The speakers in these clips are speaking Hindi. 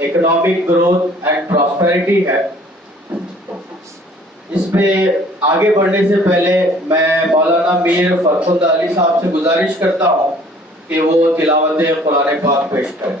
इकोनॉमिक ग्रोथ एंड प्रॉस्पेरिटी है। इस पे आगे बढ़ने से पहले मैं मौलाना मीर फरखुंद अली साहब से गुजारिश करता हूँ कि वो तिलावत कुरान पाक पेश करें।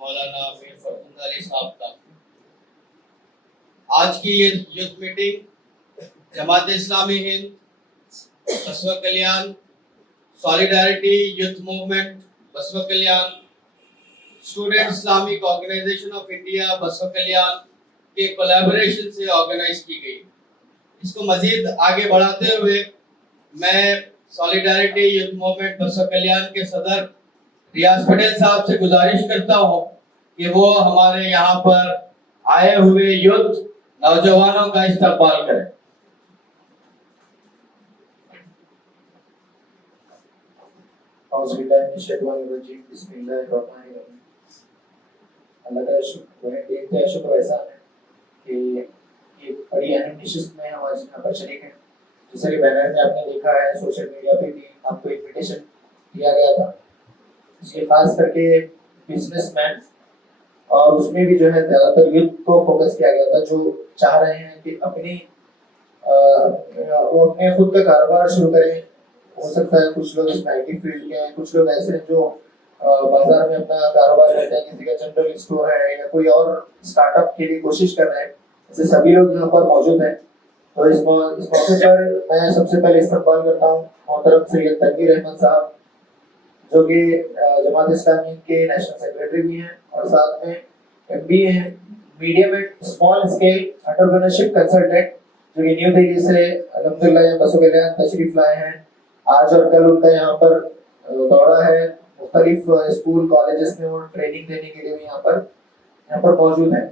मौलाना मीर फरखुंद अली साहब का आज की ये youth meeting Jamaat Islami Hind, Basavakalyan, solidarity youth movement Basavakalyan, student Islamic organisation of India Basavakalyan के कोलैबोरेशन से ऑर्गेनाइज की गई। इसको मजीद आगे बढ़ाते हुए मैं solidarity youth movement Basavakalyan के सदर रियाज पटेल साहब से गुजारिश करता हूँ कि वो हमारे यहाँ पर आए हुए यूथ नौजवानों का इस्तकबाल करें। अल्लाह का शुक्र ऐसा है कि ये बड़ी अहम नशिस्त में हम आज यहाँ पर शरीक हैं। जैसा कि बैनर में आपने देखा है, सोशल मीडिया पे भी आपको इन्विटेशन दिया गया था, इसलिए खास करके बिजनेसमैन और उसमें भी जो है ज़्यादातर यूथ को फोकस किया गया था, जो चाह रहे हैं कि वो अपने खुद का कारोबार शुरू करें। हो सकता है कुछ लोग इसमें IT फील्ड के हैं, कुछ लोग ऐसे हैं जो बाजार में अपना कारोबार करते हैं, किसी का जनरल स्टोर है या कोई और स्टार्टअप के लिए कोशिश कर रहे हैं। ऐसे सभी लोग यहाँ पर मौजूद हैं। तो इस मौके पर मैं सबसे पहले इस्तकबाल करता हूँ मोहतरम सैयद तनवीर अहमद साहब, जो कि जमात इस्लामी के नेशनल सेक्रेटरी भी हैं और साथ में MBA हैं, medium and small scale entrepreneurship consultant, जो कि न्यू दिल्ली से अल्हम्दुलिल्लाह यहाँ बसवा कल्याण तशरीफ लाए हैं। आज और कल उनका यहाँ पर दौरा है, मुख्तलिफ स्कूल कॉलेजेस में वो ट्रेनिंग देने के लिए भी यहाँ पर मौजूद हैं।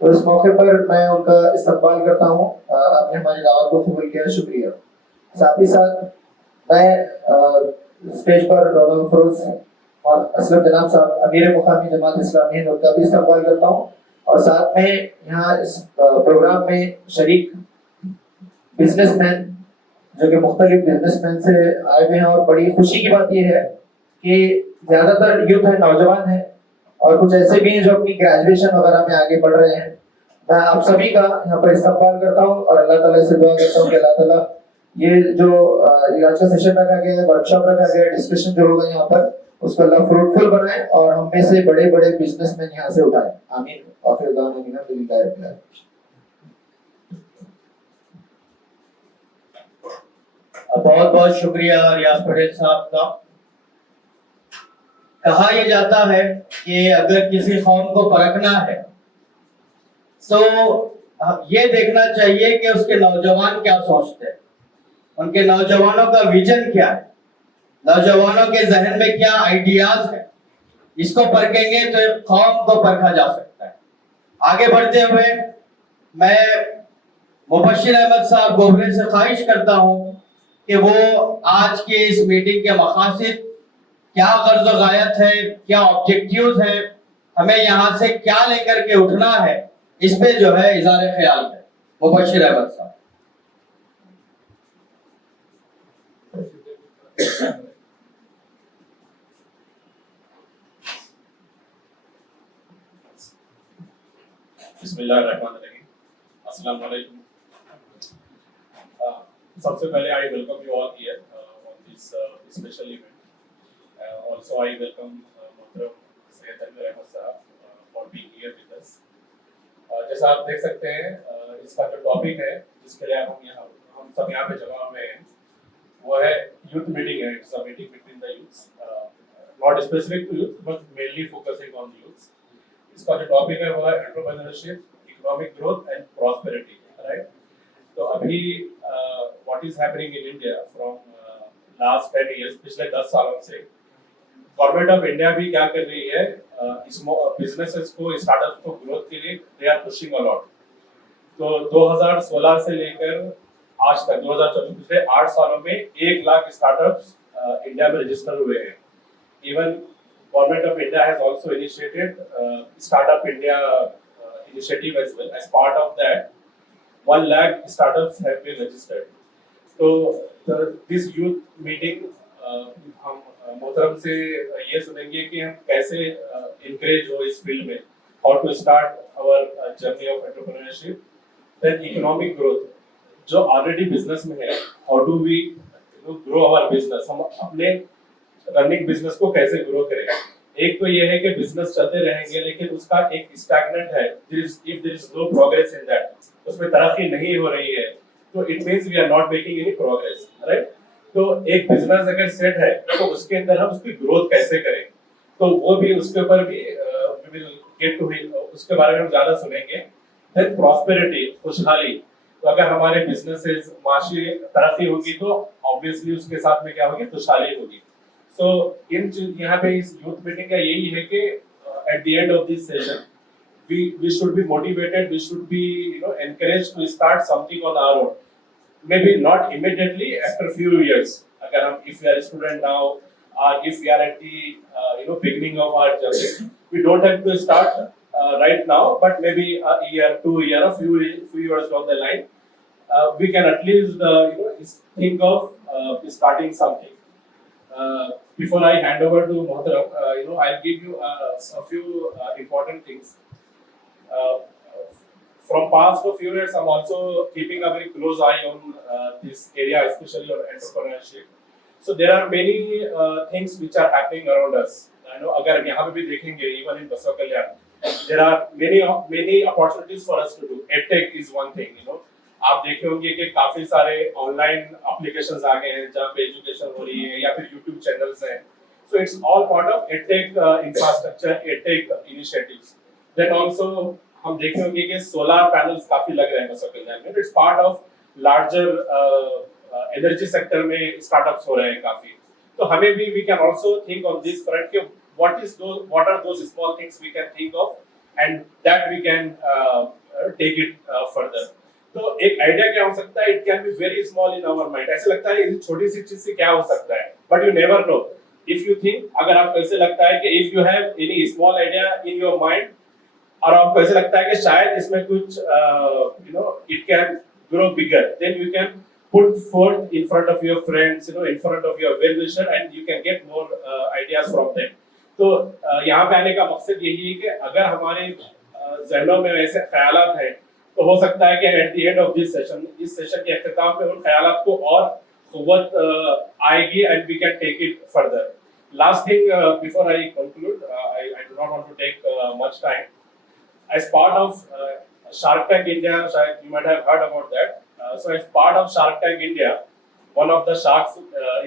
तो इस मौके पर मैं उनका इस्तकबाल करता हूँ। आपने हमारी दावत को कबूल किया, शुक्रिया। साथ ही साथ मैं स्टेज पर रौनक फरोज और असलम जनाब साहब अमीर मुकामी जमात इस्लामी हिंद, उनका भी इस्तकबाल करता हूँ। और साथ में यहाँ इस प्रोग्राम में शरीक बिजनेसमैन, जो कि मुख्तलिफ बिजनेसमैन से आए हुए हैं। और बड़ी खुशी की बात यह है कि ज्यादातर यूथ है, नौजवान है, और कुछ ऐसे भी हैं जो अपनी ग्रेजुएशन वगैरह में आगे बढ़ रहे हैं। मैं आप सभी का यहाँ पर इस्तकबाल करता हूँ और अल्लाह ताला से दुआ करता हूँ कि अल्लाह ताला ये जो आज का सेशन रखा गया है, वर्कशॉप रखा गया है, डिस्कशन जो होगा यहाँ पर, उसको अल्लाह फ्रूटफुल बनाए और हम में से बड़े बड़े बिजनेसमैन यहाँ से उठाए। आमीन। बहुत बहुत शुक्रिया रियाज पटेल साहब का। कहा यह जाता है कि अगर किसी कौम को परखना है तो ये देखना चाहिए कि उसके नौजवान क्या सोचते हैं, उनके नौजवानों का विजन क्या है, नौजवानों के जहन में क्या आइडियाज है। इसको परखेंगे तो कौम को परखा जा सकता है। आगे बढ़ते हुए मैं मुबश्शिर अहमद साहब गोबरे से ख्वाहिश करता हूँ कि वो आज के इस मीटिंग के मकासद क्या गर्ज व गायत है, क्या ऑब्जेक्टिव्स है, हमें यहाँ से क्या लेकर के उठना है, इस पे जो है इज़हार ख्याल है। मुबश्शिर अहमद साहब। बिस्मिल्लाहिर्रहमानिर्रहीम। अस्सलाम वालेकुम। सबसे पहले I welcome you all here on this special event. Also I welcome मोहतरम सैयद तनवीर अहमद साहब for being here with us. जैसा आप देख सकते हैं इसका जो टॉपिक है जिसके लिए हम सब यहाँ पे जमा हुए हैं वो है यूथ मीटिंग है। It's a meeting between the youths, not specific to youth but mainly focusing on youths. इसका जो टॉपिक है वो है entrepreneurship, economic growth and prosperity, right. तो अभी what is happening in India from last 10 years, पिछले 10 सालों से गवर्नमेंट ऑफ इंडिया भी क्या कर रही है, इस बिजनेसेस को, स्टार्टअप्स को ग्रोथ के लिए they are pushing a lot. तो 2016 से लेकर आज तक 2024 पिछले 8 सालों में 1 लाख स्टार्टअप्स इंडिया में रजिस्टर हुए हैं। Even Government of India has also initiated Startup India initiative as well. As part of that, 1 lakh startups have been registered. So this youth meeting हम मोहतरम से ये सुनेंगे कि हम कैसे encourage हो इस फील्ड में, how to start our journey of entrepreneurship, then economic growth, जो already business में है, how do we grow our business, हम अपने रनिंग बिजनेस को कैसे ग्रो करें। एक तो ये है कि बिजनेस चलते रहेंगे लेकिन उसका एक स्टैग्नेंट है, if there is no progress in that, उसमें तरक्की नहीं हो रही है, तो it means we are not making any progress, right. तो एक बिजनेस अगर सेट है तो उसके अंदर हम उसकी ग्रोथ कैसे करें, तो वो भी उसके ऊपर भी वी विल गेट टू, उसके बारे में हम ज्यादा सुनेंगे। देन प्रॉस्पेरिटी, खुशहाली, तो अगर हमारे बिजनेसेस माशी तरक्की होगी तो ऑब्वियसली उसके साथ में क्या होगी, खुशहाली होगी। So यहाँ पे इस यूथ मीटिंग का यही है कि at the end of this session we should be motivated, we should be encouraged to start something on our own, maybe not immediately, after few years. अगर हम if we are a student now or if we are at the beginning of our journey, we don't have to start right now, but maybe a year, 2 year, a few years down the line, we can at least think of starting something. Before I hand over to Mohtaram, I'll give you a few important things. From past few years, I'm also keeping a very close eye on this area, especially on entrepreneurship. So there are many things which are happening around us. I know, अगर यहाँ पे भी देखेंगे, even in बसवा कल्याण, there are many opportunities for us to do. EdTech is one thing, आप देखे होंगे कि काफी सारे ऑनलाइन एप्लीकेशंस आ गए हैं जहाँ पे एजुकेशन हो रही है, या फिर यूट्यूब चैनल्स हैं। So it's all part of edtech infrastructure, edtech initiatives. Then also हम देखे होंगे कि सोलर पैनल्स काफी लग रहे हैं बसवा कल्याण में। It's part of larger energy sector में स्टार्टअप्स हो रहे हैं काफी। तो हमें भी we can also think on this front कि what are those small things we can think of and that we can take it further. तो एक आइडिया क्या हो सकता है, it can be very small in our mind. ऐसे लगता है इस छोटी सी चीज से क्या हो सकता है, but you never know if you think. अगर आपको ऐसे लगता है कि if you have any small idea in your mind, और आपको ऐसे लगता है कि शायद इसमें कुछ it can grow bigger, then you can put forth in front of your friends, in front of your well wisher, and you can get more ideas from them. तो यहाँ पे आने का मकसद यही है कि अगर हमारे ज़हनों में ऐसे ख्यालात हैं तो हो सकता है कि at the end of this session, इस सेशन के अख्ताम में उन ख्यालात को और क़ुव्वत आएगी and we can take it further. Last thing before I conclude, I do not want to take much time. As part of Shark Tank India, you might have heard about that. So as part of Shark Tank India, one of the sharks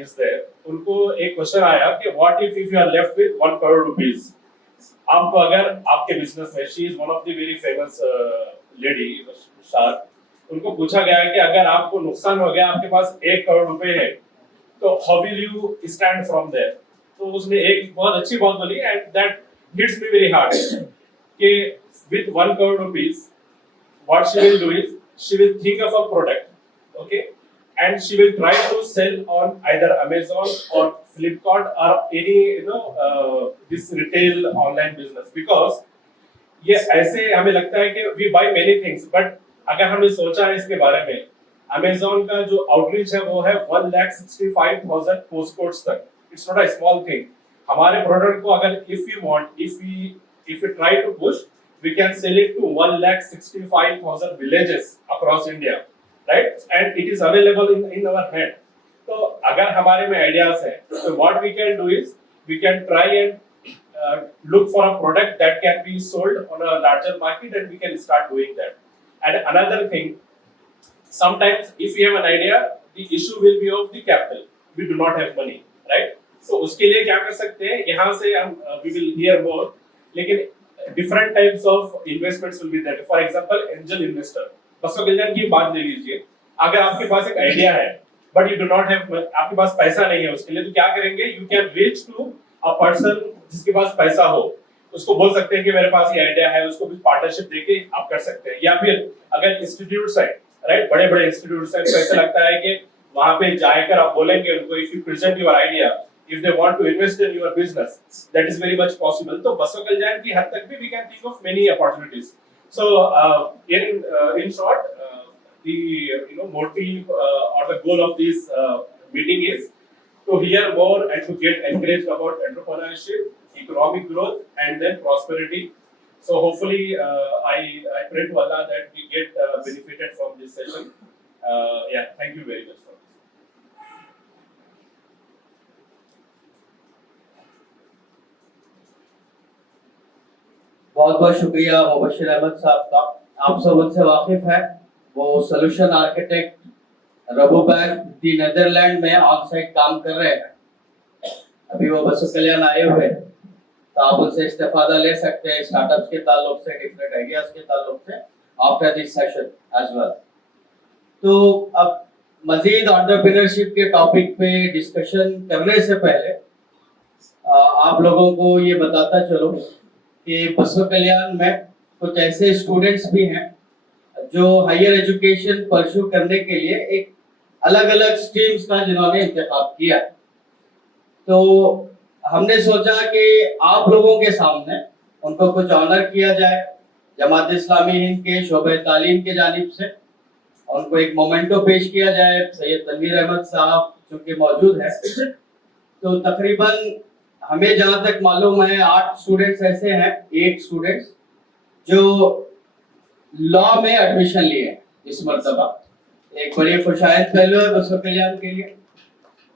is there. उनको एक क्वेश्चन आया कि what if you are left with 1 crore rupees? आपको अगर आपके बिजनेस में, she is one of the very famous lady shark, उनको पूछा गया है कि अगर आपको नुकसान हो गया, आपके पास 1 करोड़ रुपए है, तो how will you stand from there? तो उसने एक बहुत अच्छी बात बोली and that hits me very hard कि with 1 crore rupees, what she will do is she will think of a product, okay, and she will try to sell on either Amazon or Flipkart or any this retail online business, because ये ऐसे हमें लगता है कि we buy many things, but अगर हमने सोचा है इसके बारे में, Amazon का जो आउटरीच है वो है 1,65,000 पोस्ट कोड्स तक. It's not a small thing. हमारे प्रोडक्ट को अगर if we try to push, we can sell it to 1,65,000 villages across India, right? And it is available in our hand. तो अगर हमारे में आइडियाज है, so what we can do is we can try and look for a product that can be sold on a larger market, and we can start doing that. And another thing, sometimes if we have an idea, the issue will be of the capital. We do not have money, right? So उसके लिए क्या कर सकते हैं, यहाँ से हम we will hear more, लेकिन different types of investments will be there. For example, angel investor. बसवा कल्याण की बात ले लीजिए, अगर आपके पास एक आइडिया है but you do not have, आपके पास पैसा नहीं है उसके लिए, तो क्या करेंगे, you can reach to a person जिसके पास पैसा हो, उसको बोल सकते हैं कि मेरे पास ये आइडिया है, उसको कुछ पार्टनरशिप देके आप कर सकते हैं. या फिर अगर इंस्टीट्यूट्स है, राइट, बड़े बड़े इंस्टीट्यूट्स हैं, तो ऐसा लगता है कि वहां पे जाकर आप बोलेंगे उनको, if you present your idea, if they want to invest in your business, that is very much possible. तो बसवा कल्याण की हद तक भी we can think of many opportunities. So in short, the motive or the goal of this meeting is to hear more and to get encouraged about entrepreneurship, economic growth, and then prosperity. So hopefully, I pray to Allah that we get benefited from this session. Yeah, thank you very much for this. बहुत बहुत शुक्रिया मुबश्शिर अहमद साहब का. आप सब उनसे वाकिफ है, वो सोल्यूशन आर्किटेक्ट रबोबैंक दी नेदरलैंड में ऑन साइट काम कर रहे हैं. अभी वो बसवा कल्याण आए हुए, तो आप उनसे इस्तेफादा ले सकते हैं स्टार्टअप्स के ताल्लुक से, डिफरेंट आइडियाज के ताल्लुक से after this session as well. तो अब मजीद एंटरप्रेन्योरशिप के टॉपिक पे डिस्कशन करने से पहले आप लोगों को ये बताता चलो कि बसवा कल्याण में कुछ ऐसे स्टूडेंट्स भी हैं जो हायर एजुकेशन परस्यू करने के लिए एक अलग अलग स्ट्रीम्स का जिन्होंने इंतखाब किया. तो हमने सोचा कि आप लोगों के सामने उनको कुछ ऑनर किया जाए जमात इस्लामी हिंद के शोबे तालीम के जानिब से, उनको एक मोमेंटो पेश किया जाए. सैयद तनवीर अहमद साहब चूंकि मौजूद है, तो तकरीबन हमें जहां तक मालूम है 8 स्टूडेंट्स ऐसे हैं, 8 स्टूडेंट्स जो लॉ में एडमिशन लिए हैं इस मर्तबा. एक बड़ी खुशायद पहलू है बसवा कल्याण के लिए.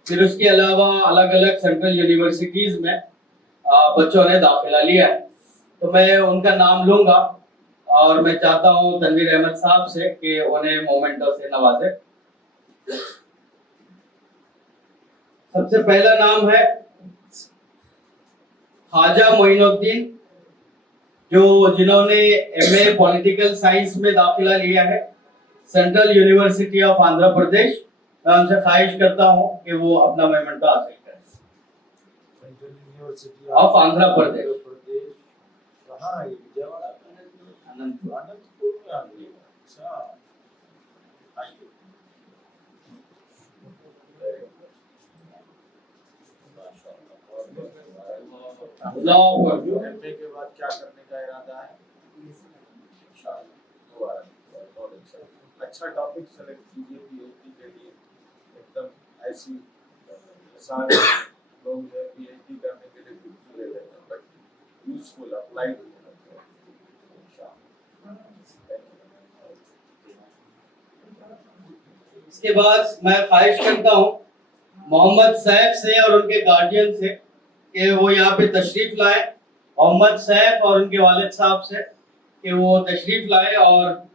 फिर उसके अलावा अलग अलग सेंट्रल यूनिवर्सिटीज में बच्चों ने दाखिला लिया है. तो मैं उनका नाम लूंगा और मैं चाहता हूं तनवीर अहमद साहब से कि उन्हें मोमेंटो से नवाजे. सबसे पहला नाम है ख्वाजा मोइनुद्दीन, जिन्होंने एमए पॉलिटिकल साइंस में दाखिला लिया है central university of Andhra Pradesh. मैं उनसे ख्वाहिश करता हूं कि वो अपना मोमेंटो हासिल करें. Central university of Andhra Pradesh. कहाँ है? विजयवाड़ा में? अनंतपुर में आ गई. अच्छा, आइए. एमए के बाद क्या करने का इरादा है? इंशाअल्लाह. बहुत अच्छा टॉपिक सेलेक्ट कीजिए पीएचडी के लिए. एकदम ऐसी सारे लोग जो पीएचडी करने के लिए डिग्री ले लेते हैं, बट यूजफुल अप्लाइड इसके बाद मैं ख्वाहिश करता हूं मोहम्मद सैफ से और उनके गार्डियन से कि वो यहाँ पे तशरीफ लाए. मोहम्मद सैफ और उनके वालिद साहब से कि वो तशरीफ लाए. और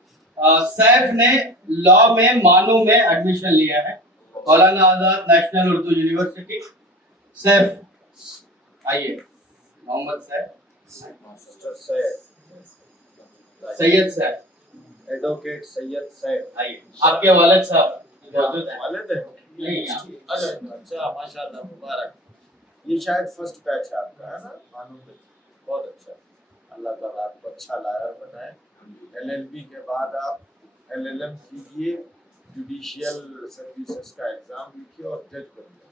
सैफ ने लॉ में मानू में एडमिशन लिया है, मौलाना आजाद नेशनल उर्दू यूनिवर्सिटी. सैफ आइए. मोहम्मद सैफ, सैयद सैफ, एडवोकेट सैयद सैफ. आइए. आपके वालिद साहब मौजूद हैं? वालिद है? नहीं, अरे अच्छा, माशाल्लाह, मुबारक. ये शायद फर्स्ट बैच है आपका, है ना? मालूम है. बहुत अच्छा. अल्लाह ताला आपको अच्छा लायर बनाए. एलएलबी के बाद आप LLM कीजिए, जुडिशियल सर्विसेज का एग्जाम लिखिए और जज बनिए।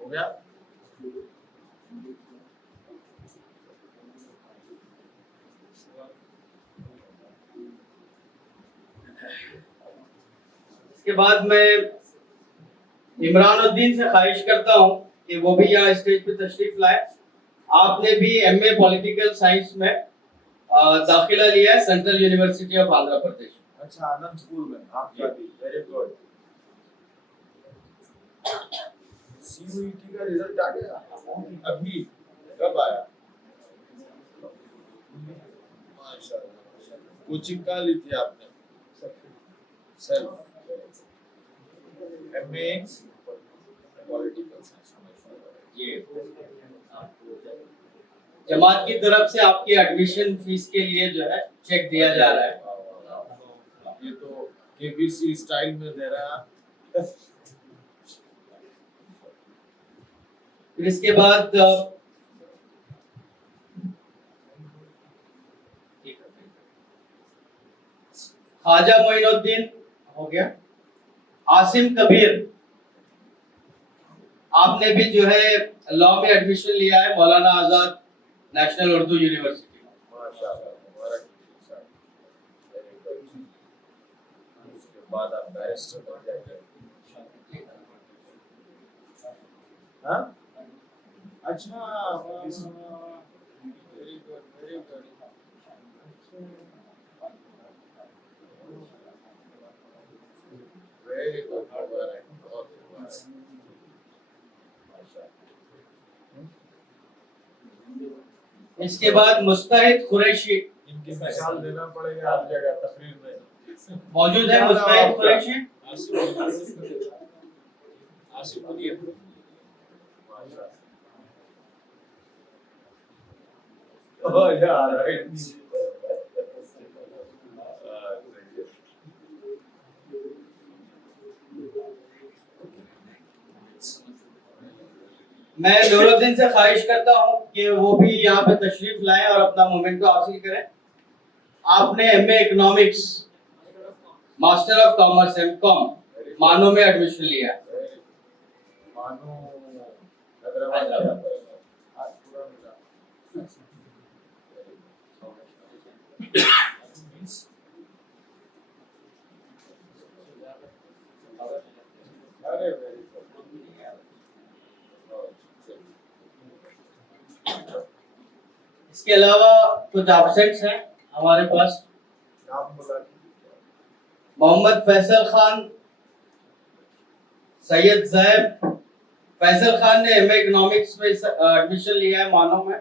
हो गया? इसके बाद मैं इमरानुद्दीन से ख्वाहिश करता हूं कि वो भी यहाँ स्टेज पे तशरीफ लाए। आपने भी एमए पॉलिटिकल साइंस में दाखिला लिया है central university of Andhra Pradesh. अच्छा, आनंद स्कूल में आपका भी, वेरी गुड। सीयूईटी का रिजल्ट आ गया अभी? कब आया? माशाल्लाह। कोचिंग कहाँ ली थी आपने? Self. MA political science. Jamaat की तरफ से आपकी एडमिशन फीस के लिए जो है चेक दिया जा रहा है। ये तो केबीसी स्टाइल में दे रहा है। फिर इसके बाद ख्वाजा मोइनुद्दीन हो गया। आसिम कबीर, आपने भी जो है लॉ में एडमिशन लिया है मौलाना आजाद नेशनल उर्दू यूनिवर्सिटी में। माशाल्लाह, मुबारक हो साहब। Very good. उसके बाद आप बैरिस्टर बन जाएंगे। हाँ? अच्छा, very good, very good. Very good, मुबारक, बहुत मुबारक। इसके बाद मुस्तहिद कुरैशी इनकी मिसाल देना पड़ेगा हर जगह तकरीर में। मौजूद है। मुस्तहिद Qureshi Asif Munir. Oh yeah, right. मैं नूरुद्दीन से ख्वाहिश करता हूं कि वो भी यहाँ पे तशरीफ लाएं और अपना मोमेंटो हासिल करें। आपने MA economics master of commerce MCom मानो में एडमिशन लिया है। मानो हैदराबाद आज पूरा मिला। अरे वेरी गुड। इसके अलावा कुछ एब्सेंट्स हैं हमारे पास। नाम बोला। मोहम्मद फैसल खान, सैयद जैब। फैसल खान ने एमए इकोनॉमिक्स में एडमिशन लिया है मानो में।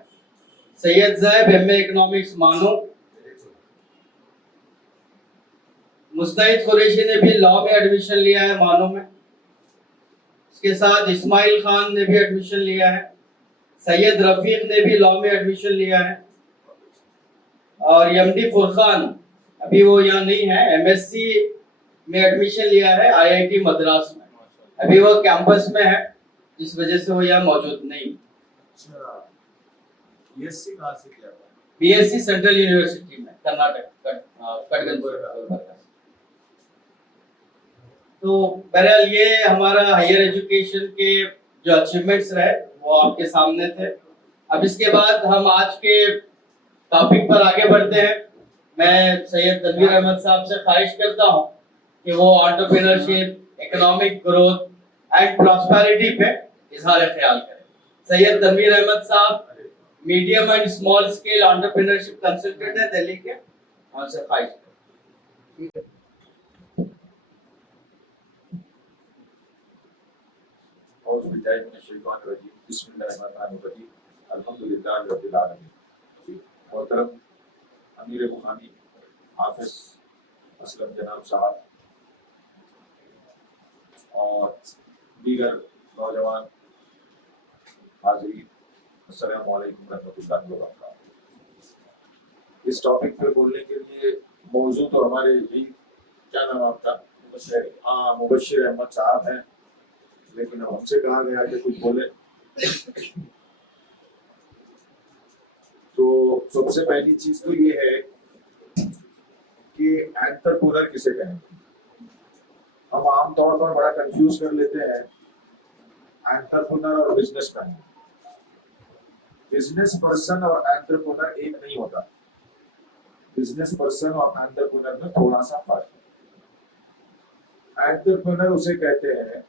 सैयद जैब एमए इकोनॉमिक्स मानो। मुस्तहिद कुरैशी ने भी लॉ में एडमिशन लिया है मानो में। इसके साथ इस्माइल खान ने भी एडमिशन लिया है। सैयद रफीक ने भी लॉ में एडमिशन लिया है। और एमडी फुरखान, अभी वो यहाँ नहीं है, एमएससी में एडमिशन लिया है आईआईटी मद्रास में। अभी वो कैंपस में है, इस वजह से वो यहाँ मौजूद नहीं। अच्छा, बीएससी कहाँ से किया था? बीएससी सेंट्रल यूनिवर्सिटी में कर्नाटक कटगंज। तो बहरहाल ये हमारा हायर एजुकेशन के जो अचीवमेंट्स रहे वो आपके सामने थे। अब इसके बाद हम आज के टॉपिक पर आगे बढ़ते हैं। मैं सैयद तनवीर अहमद साहब से ख्वाहिश करता हूं कि वो entrepreneurship, economic growth and prosperity पे इजहार ख्याल करें। सैयद तनवीर अहमद साहब medium and small scale entrepreneurship consultant है दिल्ली के, उनसे ख्वाहिश करें। मोहतरम अमीर मुकामी हाफिज असलम जनाब साहब और दीगर नौजवान हाज़रीन, अस्सलामु अलैकुम रहमतुल्लाहि व बरकातहू। इस टॉपिक पे बोलने के लिए मौजूद तो हमारे भी, क्या नाम आपका? हाँ, मुबश्शिर अहमद साहब हैं, लेकिन हमसे कहा गया कि कुछ बोले। तो सबसे पहली चीज तो ये है कि एंटरप्रेन्योर किसे कहें। हम आमतौर पर बड़ा कंफ्यूज कर लेते हैं एंटरप्रेन्योर और बिजनेसमैन। बिजनेस पर्सन और एंटरप्रेन्योर एक नहीं होता। बिजनेस पर्सन और एंटरप्रेन्योर में थोड़ा सा फर्क है। एंटरप्रेन्योर उसे कहते हैं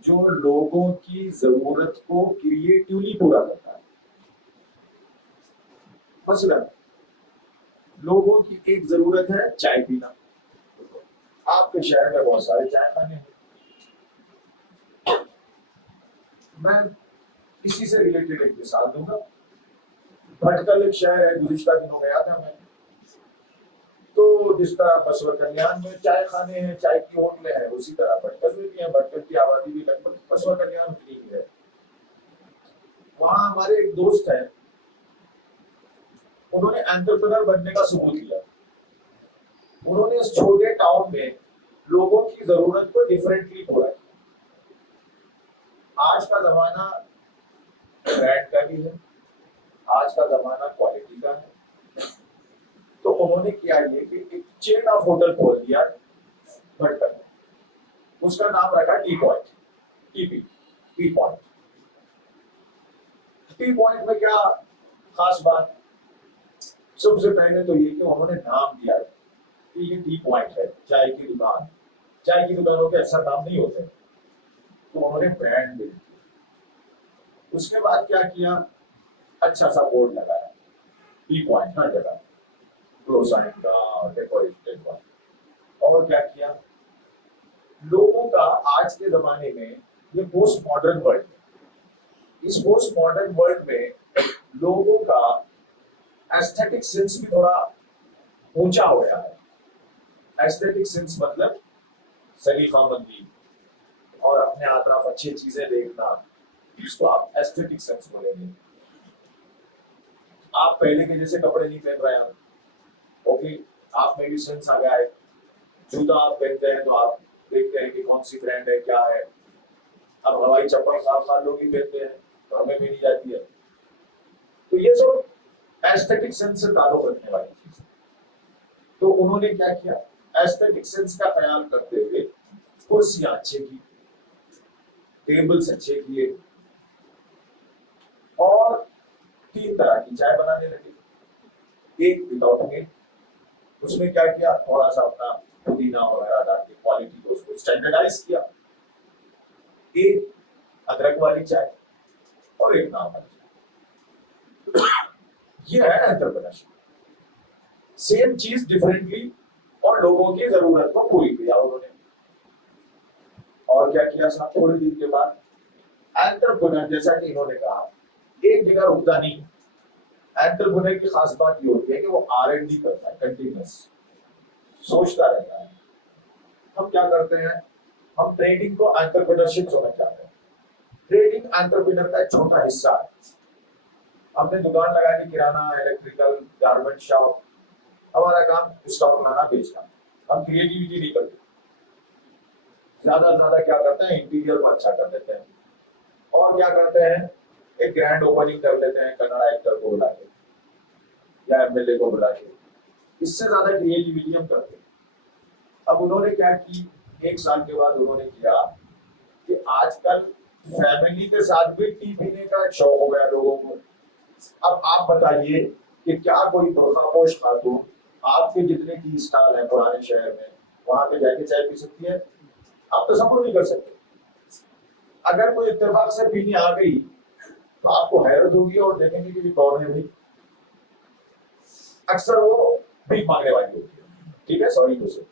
जो लोगों की जरूरत को क्रिएटिवली पूरा करता है। मसलन लोगों की एक जरूरत है चाय पीना। आपके शहर में बहुत सारे चाय खाने हैं। मैं इसी से रिलेटेड एक मिसाल दूंगा। भटकल एक शहर है, गुज़िश्ता दिनों गया था मैं। तो जिस तरह बसवर कल्याण में चाय खाने हैं, चाय की होटलें हैं, उसी तरह भटकल में भी है। भटकल की आबादी भी लगभग बसवर कल्याण उतनी ही है। वहां हमारे एक दोस्त है, उन्होंने एंटरप्रेन्योर बनने का सबूत दिया। उन्होंने इस छोटे टाउन में लोगों की जरूरत को डिफरेंटली पूरा किया। आज का जमाना ब्रांड का भी है, आज का जमाना क्वालिटी का है। तो उन्होंने किया ये कि एक चेन ऑफ होटल खोल दिया भटकल में। उसका नाम रखा T point, TP, T point. T point में क्या खास बात? सबसे पहले तो ये कि उन्होंने नाम दिया कि ये टी पॉइंट है, चाय की दुकान। चाय की दुकानों के अक्सर नाम नहीं होते, तो उन्होंने ब्रांड दे दिया। उसके बाद क्या किया, अच्छा सा बोर्ड लगाया, टी पॉइंट हर जगह, क्लोसाइन का, डेकोरेटेड का। और क्या किया, लोगों का आज के जमाने में ये पोस्ट मॉडर्न वर्ल्ड, इस पोस्ट मॉडर्न वर्ल्ड में लोगों का एस्थेटिक सेंस भी थोड़ा ऊंचा हो गया है। एस्थेटिक सेंस मतलब सलीकामंदी और अपने अतराफ अच्छी चीजें देखना, इसको आप एस्थेटिक सेंस बोलेंगे। आप पहले के जैसे कपड़े नहीं पहन रहे हैं, ओके, आप में भी सेंस आ गया है। जूता आप पहनते हैं तो आप देखते हैं कि कौन सी ब्रांड है, क्या है। अब हवाई चप्पल खास लोग ही पहनते हैं, तो हमें भी नहीं जाती है। तो ये सब एस्थेटिक सेंस से ताल्लुक रखने वाली चीज है। तो उन्होंने क्या किया, एस्थेटिक सेंस का ख्याल करते हुए कुर्सियां अच्छे की, टेबल्स अच्छे किए और 3 तरह की चाय बनाने लगे। एक विदाउट मिल्क, उसमें क्या किया, थोड़ा सा अपना पुदीना वगैरह डाल के क्वालिटी को उसको स्टैंडर्डाइज किया। एक अदरक वाली चाय और एक नाम वाली चाय। ये है एंटरप्रेन्योरशिप। सेम चीज डिफरेंटली और लोगों की जरूरत को पूरी किया उन्होंने। और क्या किया साहब, थोड़े दिन के बाद एंटरप्रेन्योर, जैसा कि इन्होंने कहा, एक जगह रुकता नहीं। एंटरप्रेन्योर की खास बात ये होती है कि वो R&D करता है, कंटिन्यूअस सोचता रहता है। हम क्या करते हैं, हम ट्रेडिंग को एंटरप्रेन्योरशिप समझ जाते हैं। ट्रेडिंग एंटरप्रेन्योर का एक छोटा हिस्सा है। हमने दुकान लगा दी, किराना, इलेक्ट्रिकल, गारमेंट शॉप। हमारा काम स्टॉक लाना, बेचना। हम क्रिएटिविटी नहीं करते। ज्यादा से ज्यादा क्या करते हैं, इंटीरियर को अच्छा कर देते हैं। और क्या करते हैं, एक ग्रैंड ओपनिंग कर लेते हैं कन्नड़ा एक्टर को बुला के या MLA को बुला के। इससे ज्यादा क्रिएटिविटी हम करते हैं। अब उन्होंने क्या की, 1 साल के बाद उन्होंने किया कि आजकल फैमिली के साथ भी टी पीने का एक शौक हो गया लोगों को। अब आप बताइए कि क्या कोई बुर्खापोश खातून आपके जितने टी स्टॉल है पुराने शहर में, वहां पे जाके चाय पी सकती है? आप तो सपोर्ट नहीं कर सकते। अगर कोई इत्तेफाक से पीनी आ गई तो आपको हैरत होगी और देखेंगे कि कौन है भाई। अक्सर वो भीख मांगने वाली होती है, ठीक है, सॉरी टू से।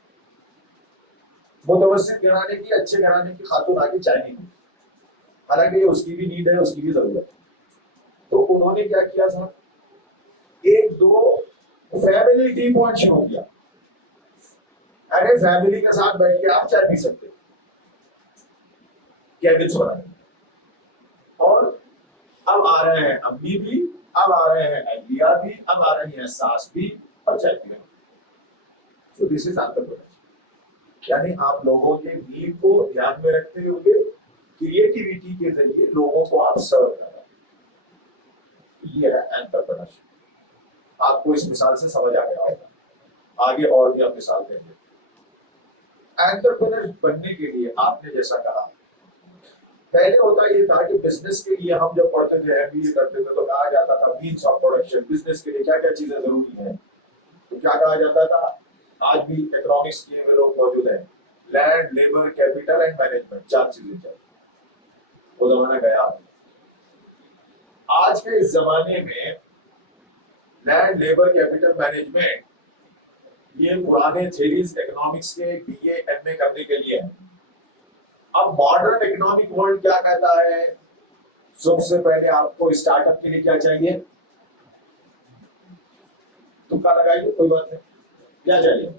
मुतवस्सित घराने की, अच्छे घराने की खातून आके चाय नहीं पी, हालांकि उसकी भी नीड है, उसकी भी जरूरत है। तो उन्होंने क्या किया साहब, 1-2 फैमिली टी पॉइंट शुरू किया। अरे फैमिली के साथ बैठ के आप चाय पी सकते, कैबिन्स बनाए। और अब आ रहे हैं अम्मी भी, अब आ रहे हैं अहलिया भी, अब आ रही है सास भी, और चाय पी रहे हैं। So this is entrepreneurship. यानी आप लोगों के नीड को ध्यान में रखते हुए क्रिएटिविटी के जरिए लोगों को आप सर्व कर रहे हैं। ये है एंटरप्रेन्योरशिप। आपको इस मिसाल से समझ आ गया होगा। आगे और भी हम मिसाल देंगे। एंटरप्रेन्योर बनने के लिए आपने जैसा कहा, पहले होता ये था कि बिजनेस के लिए हम जब पढ़ते थे, एमबीए करते थे, तो कहा जाता था मीन्स ऑफ प्रोडक्शन, बिजनेस के लिए क्या क्या चीजें जरूरी हैं, तो क्या कहा जाता था, आज भी इकोनॉमिक्स किए हुए लोग मौजूद हैं, land, labour, capital and management, 4 चीजें चाहिए। वो जमाना गया। आज के इस जमाने में लैंड, लेबर, कैपिटल, मैनेजमेंट, ये पुराने थ्योरीज इकोनॉमिक्स के बीए, एमए करने के लिए है। अब मॉडर्न इकोनॉमिक वर्ल्ड क्या कहता है, सबसे पहले आपको स्टार्टअप के लिए क्या चाहिए, तुक्का लगाइए, कोई बात नहीं, क्या चाहिए,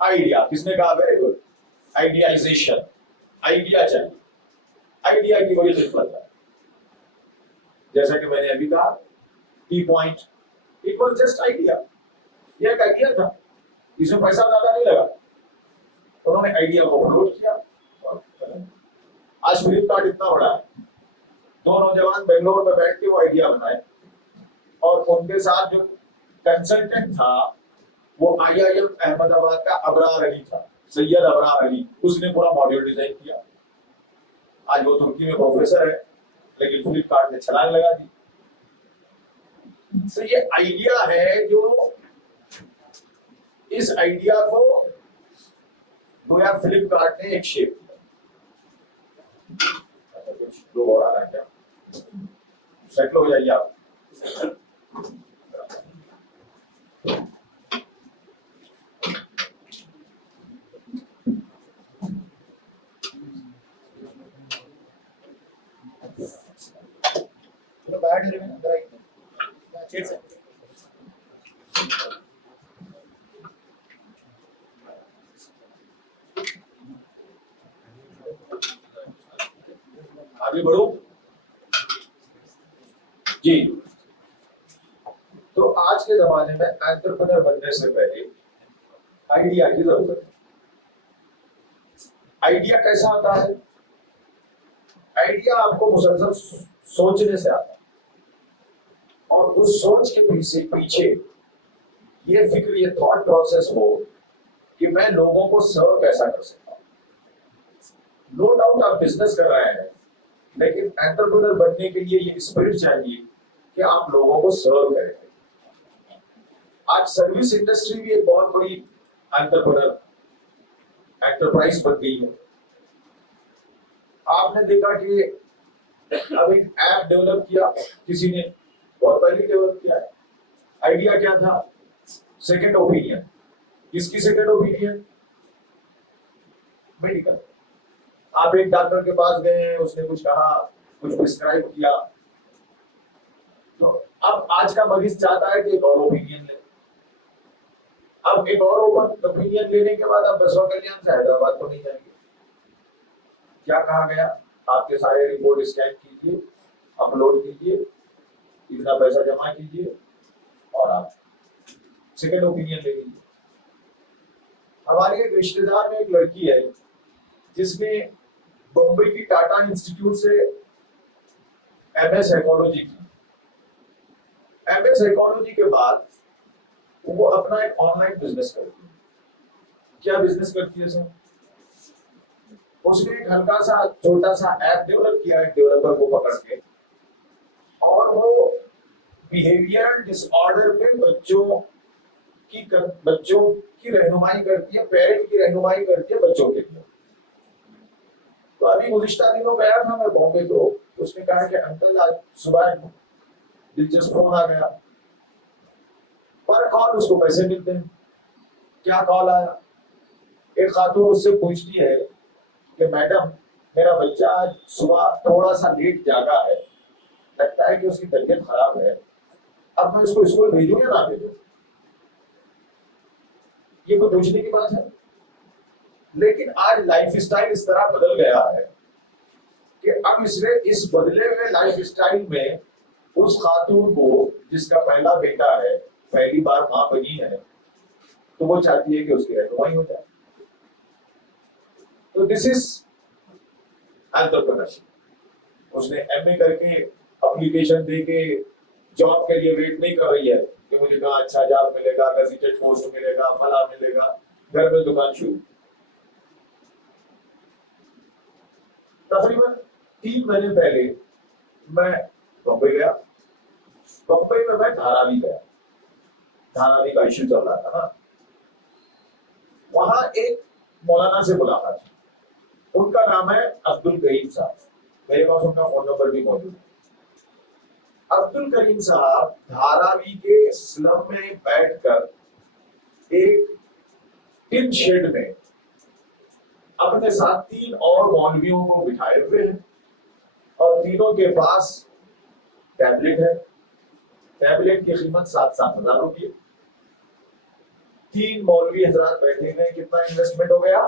आइडिया। किसने कहा, वेरी गुड, आइडियाइजेशन, आइडिया चाहिए। आइडिया की वजह से बनता है, जैसा कि मैंने अभी कहा, की point, it was just idea, ये एक आइडिया था, इसमें पैसा ज्यादा नहीं लगा, उन्होंने आइडिया को फ्लोट किया। आज फ्लिपकार्ट इतना बड़ा है, 2 नौजवान बेंगलोर में बैठ के वो आइडिया बनाए, और उनके साथ जो कंसल्टेंट था वो IIM अहमदाबाद का अबरार अली था, सैयद अबरार अली, उसने पूरा मॉड्यूल डिजाइन किया। आज वो तुर्की में प्रोफेसर है, लेकिन फ्लिपकार्ट ने छलांग लगा दी। तो ये आइडिया है, जो इस आइडिया को गोया फ्लिपकार्ट ने एक शेप दिया। लोग और आ रहा है क्या, सेटल हो जाइए आप। तो बैठ रहे हैं अंदर आइए, चेयर से आगे बढ़ो जी। तो आज के जमाने में एंटरप्रेन्योर बनने से पहले आइडिया की जरूरत है। आइडिया कैसा आता है, आइडिया आपको मुसलसल सोचने से आता है, और उस सोच के पीछे ये फिक्र, ये थॉट प्रोसेस हो कि मैं लोगों को सर्व कैसा कर सकता हूं। नो डाउट आप बिजनेस कर रहे हैं, लेकिन एंटरप्रेन्योर बनने के लिए ये स्पिरिट चाहिए कि आप लोगों को सर्व करें। आज सर्विस इंडस्ट्री भी एक बहुत बड़ी एंटरप्रेन्योर एंटरप्राइज बन गई है। आपने देखा कि अब एक ऐप डेवलप किया किसी ने, बहुत पहले डेवलप किया है। आइडिया क्या था, सेकंड ओपिनियन। किसकी सेकंड ओपिनियन, मेडिकल। आप एक डॉक्टर के पास गए, उसने कुछ कहा, कुछ प्रिस्क्राइब किया, तो अब आज का मरीज चाहता है कि एक और ओपिनियन ले। अब एक और ओपिनियन लेने के बाद आप बसवा कल्याण से हैदराबाद तो नहीं जाएंगे। क्या कहा गया, आपके सारे रिपोर्ट स्कैन कीजिए, अपलोड कीजिए, इतना पैसा जमा कीजिए और आप सेकंड ओपिनियन ले लीजिए। हमारे एक रिश्तेदार में एक लड़की है जिसने बॉम्बे की टाटा इंस्टीट्यूट से MS साइकोलॉजी की। MS साइकोलॉजी के बाद वो अपना एक ऑनलाइन बिजनेस करती है। क्या बिजनेस करती है सर, उसने एक हल्का सा छोटा सा ऐप डेवलप किया है डेवलपर को पकड़ के, और वो बिहेवियरल डिसऑर्डर पे बच्चों की रहनुमाई करती है, पेरेंट की रहनुमाई करती है बच्चों के लिए। तो अभी गुज़िश्ता दिनों गया था मैं बॉम्बे, तो उसने कहा कि अंकल आज सुबह दिलचस्प फोन आ गया, पर कॉल उसको पैसे मिलते हैं। क्या कॉल आया, एक खातून उससे पूछती है कि मैडम मेरा बच्चा आज सुबह थोड़ा सा लेट जागा है, लगता है कि उसकी तबीयत खराब है, अब मैं उसको स्कूल भेजूं या ना भेजूं। ये कोई पूछने की बात है, लेकिन आज लाइफ स्टाइल इस तरह बदल गया है कि अब इस बदले हुए लाइफ स्टाइल में उस खातून को जिसका पहला बेटा है, पहली बार मां बनी है, तो वो चाहती है कि उसकी रहनुमाई हो जाए। तो दिस इज एंटरप्रेन्योरशिप। उसने MA करके एप्लीकेशन दे के जॉब के लिए वेट नहीं कर रही है, कि मुझे कहाँ अच्छा जॉब मिलेगा, गजेटेड पोस्ट मिलेगा, फला मिलेगा, घर में दुकान शुरू। तकरीबन 3 महीने पहले मैं बम्बई गया। बम्बई में मैं धारावी गया, धारावी का इश्यू चल रहा था ना। वहां एक मौलाना से मुलाकात हुई। उनका नाम है अब्दुल करीम साहब, मेरे पास उनका फोन नंबर भी मौजूद है। अब्दुल करीम साहब धारावी के स्लम में बैठकर एक टिन शेड में अपने साथ 3 और मौलवियों को बिठाए हुए हैं और तीनों के पास टैबलेट है। टैबलेट की कीमत 7-7 हजार रुपये। 3 मौलवी हजरात बैठे हुए, कितना इन्वेस्टमेंट हो गया?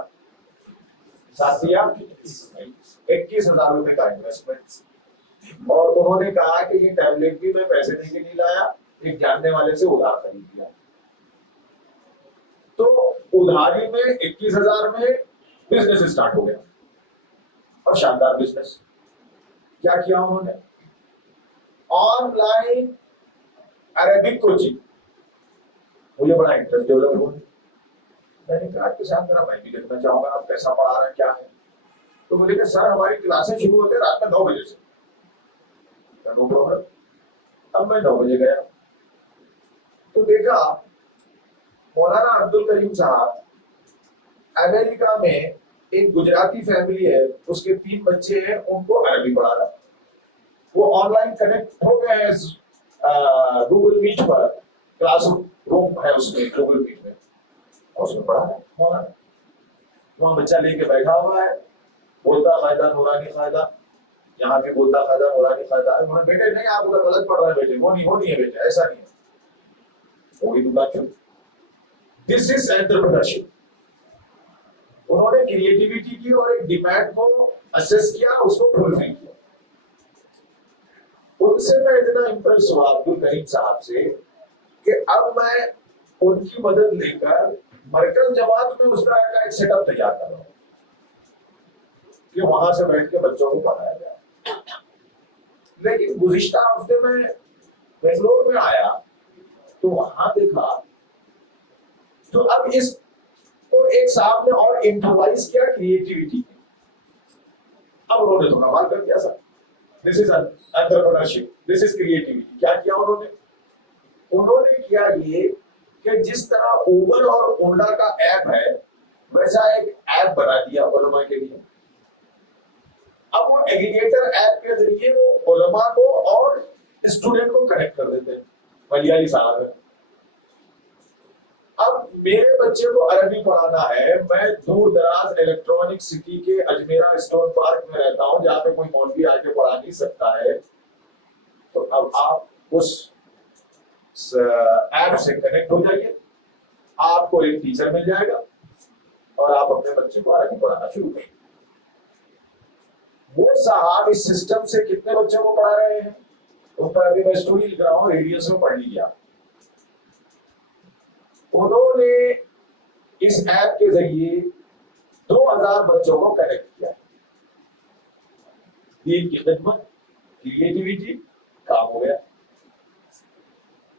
21 हजार रुपए का इन्वेस्टमेंट। और उन्होंने कहा कि ये टैबलेट भी मैं पैसे देके नहीं लाया, एक जानने वाले से उधार खरीद लिया। तो उधारी में 21 हजार में बिजनेस स्टार्ट हो गया और शानदार बिजनेस। क्या किया उन्होंने? Online Arabic coaching. मुझे बड़ा इंटरेस्ट डेवलप हुआ। मैंने कहा कि साहब मेरा मैं भी देखना चाहूंगा आप कैसा पढ़ा रहे हैं, क्या है। तो बोले कि सर हमारी क्लासेस शुरू होते हैं रात में 9 बजे से। No problem. अब मैं 9 बजे गया तो देखा मौलाना अब्दुल करीम साहब अमेरिका में एक गुजराती फैमिली है, उसके 3 बच्चे हैं, उनको अरबी पढ़ा रहा। वो ऑनलाइन कनेक्ट हो गए हैं गूगल मीट पर, क्लास रूम है उसमें गूगल मीट में, और उसमें पढ़ा है मौलाना। वहाँ बच्चा लेके बैठा हुआ है, बोलता कायदा नूरानी कायदा, यहाँ भी बोलता कायदा नूरानी कायदा। उन्होंने बेटे नहीं आप उधर गलत पढ़ रहे हैं बेटे, वो नहीं है बेटे, ऐसा नहीं है। वही दुकान क्यों? This is entrepreneurship. उन्होंने क्रिएटिविटी की और एक डिमांड को असेस किया, उसको फुलफिल किया। उनसे मैं इतना इंप्रेस हुआ अब्दुल करीम साहब से कि अब मैं उनकी मदद लेकर मरकज जमात में उस तरह का एक सेटअप तैयार कर रहा हूं कि वहां से बैठ के बच्चों को पढ़ाया जाए। लेकिन गुज़िश्ता हफ्ते में बेंगलोर में आया तो वहां देखा तो अब इस तो एक साहब ने और इम्प्रोवाइज किया क्रिएटिविटी। अब उन्होंने तो कमाल कर दिया sir. This is entrepreneurship, this is creativity. क्या किया उन्होंने किया ये कि जिस तरह उबर और ओला का ऐप है वैसा एक ऐप बना दिया उलमा के लिए। अब वो एग्रीगेटर ऐप के जरिए वो उलमा को और स्टूडेंट को कनेक्ट कर देते हैं। मलयाली साहब है। अब मेरे बच्चे को अरबी पढ़ाना है, मैं दूर दराज इलेक्ट्रॉनिक सिटी के अजमेरा स्टोन पार्क में रहता हूं जहां पे कोई मौलवी आके पढ़ा नहीं सकता है। तो अब आप उस ऐप से कनेक्ट हो जाइए, आपको एक टीचर मिल जाएगा और आप अपने बच्चे को अरबी पढ़ाना शुरू करिए। वो साहब इस सिस्टम से कितने बच्चों को पढ़ा रहे हैं उन पर अभी मैं स्टोरी लिख रहा हूँ, रेडियो से पढ़ लीजिए। उन्होंने इस ऐप के जरिए 2000 बच्चों को कनेक्ट किया। दीन की खिदमत, क्रिएटिविटी, काम हो गया।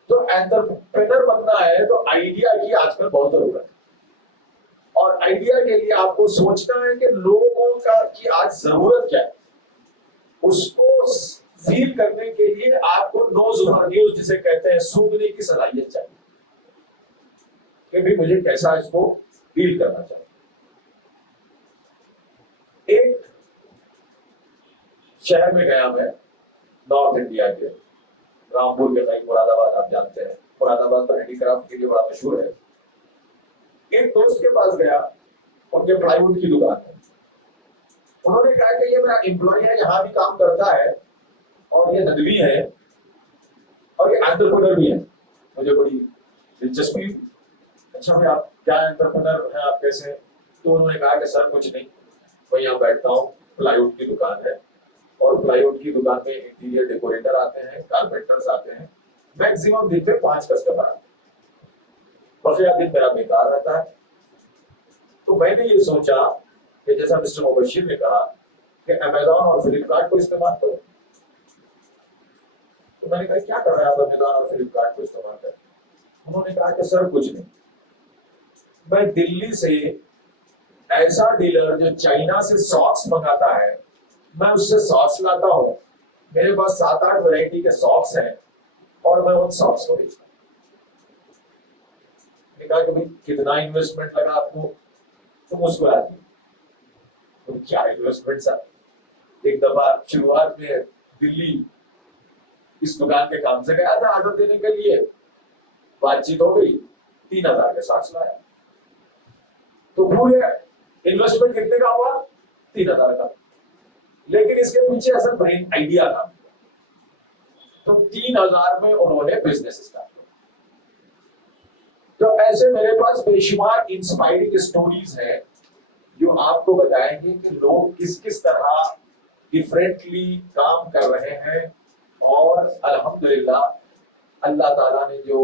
तो एंटरप्रेन्योर बनना है तो आइडिया की आजकल बहुत जरूरत है। और आइडिया के लिए आपको सोचना है कि लोगों का की आज जरूरत क्या है। उसको फील करने के लिए आपको न्यूज जिसे कहते हैं सूंघने की सलाहियत चाहिए कि भी मुझे कैसा इसको डील करना चाहिए। एक शहर में गया मैं, नॉर्थ इंडिया के रामपुर के करीब, मुरादाबाद। आप जानते हैं मुरादाबाद तो हैंडीक्राफ्ट के लिए बड़ा मशहूर है। एक दोस्त के पास गया, उनके प्लाईवुड की दुकान है। उन्होंने कहा कि ये मेरा एम्प्लॉय है, यहाँ भी काम करता है और ये नदवी है और ये एंटरप्रेन्योर भी है। मुझे बड़ी दिलचस्पी। अच्छा भाई आप क्या एंटरप्रेन्योर है, आप कैसे? तो उन्होंने कहा कि सर कुछ नहीं, मैं यहाँ बैठता हूँ, प्लाईवुड की दुकान है और प्लाईवुड की दुकान में इंटीरियर डेकोरेटर आते हैं, कारपेंटर्स आते हैं, मैक्सिमम दिन पे 5 कस्टमर आते हैं, बकिया दिन मेरा बेकार रहता है। तो मैंने ये सोचा कि जैसा मिस्टर मुबशिर ने कहा कि अमेज़न और फ्लिपकार्ट को इस्तेमाल करो। तो मैंने कहा क्या कर रहे हैं आप अमेज़न और फ्लिपकार्ट को इस्तेमाल कर? उन्होंने कहा कि सर कुछ नहीं, मैं दिल्ली से ऐसा डीलर जो चाइना से सॉक्स मंगाता है, मैं उससे सॉक्स लाता हूं, मेरे पास 7-8 वैरायटी के सॉक्स हैं और मैं उन सॉक्स को बेचता हूं। मैंने कहा कि भाई कितना इन्वेस्टमेंट लगा आपको? तो मुस्कुरा दी। तो क्या इन्वेस्टमेंट सर? एक दफा शुरुआत में दिल्ली इस दुकान के काम से गया था ऑर्डर देने के लिए, बातचीत हो गई, 3,000 के सॉक्स लाया। तो पूरे इन्वेस्टमेंट कितने का हुआ? 3,000 का। लेकिन इसके पीछे ऐसा ब्रेन आइडिया था, तो 3,000 में उन्होंने बिजनेस स्टार्ट किया। तो ऐसे मेरे पास बेशुमार इंस्पायरिंग स्टोरीज हैं जो आपको बताएंगे कि लोग किस किस तरह डिफरेंटली काम कर रहे हैं और अल्हम्दुलिल्लाह अल्लाह ताला ने जो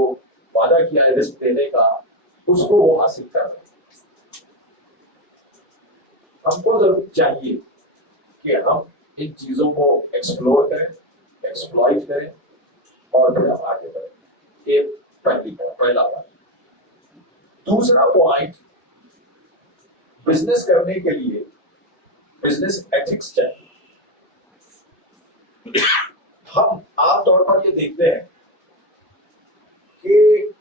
वादा किया है रिस्क देने का, उसको वो हासिल कर रहे हैं। हमको जरूर चाहिए कि हम इन चीजों को एक्सप्लोर करें, एक्सप्लॉइट करें और फिर हम आगे बढ़ें। ये पहला बात। दूसरा पॉइंट, बिजनेस करने के लिए बिजनेस एथिक्स चाहिए। हम आमतौर पर ये देखते हैं कि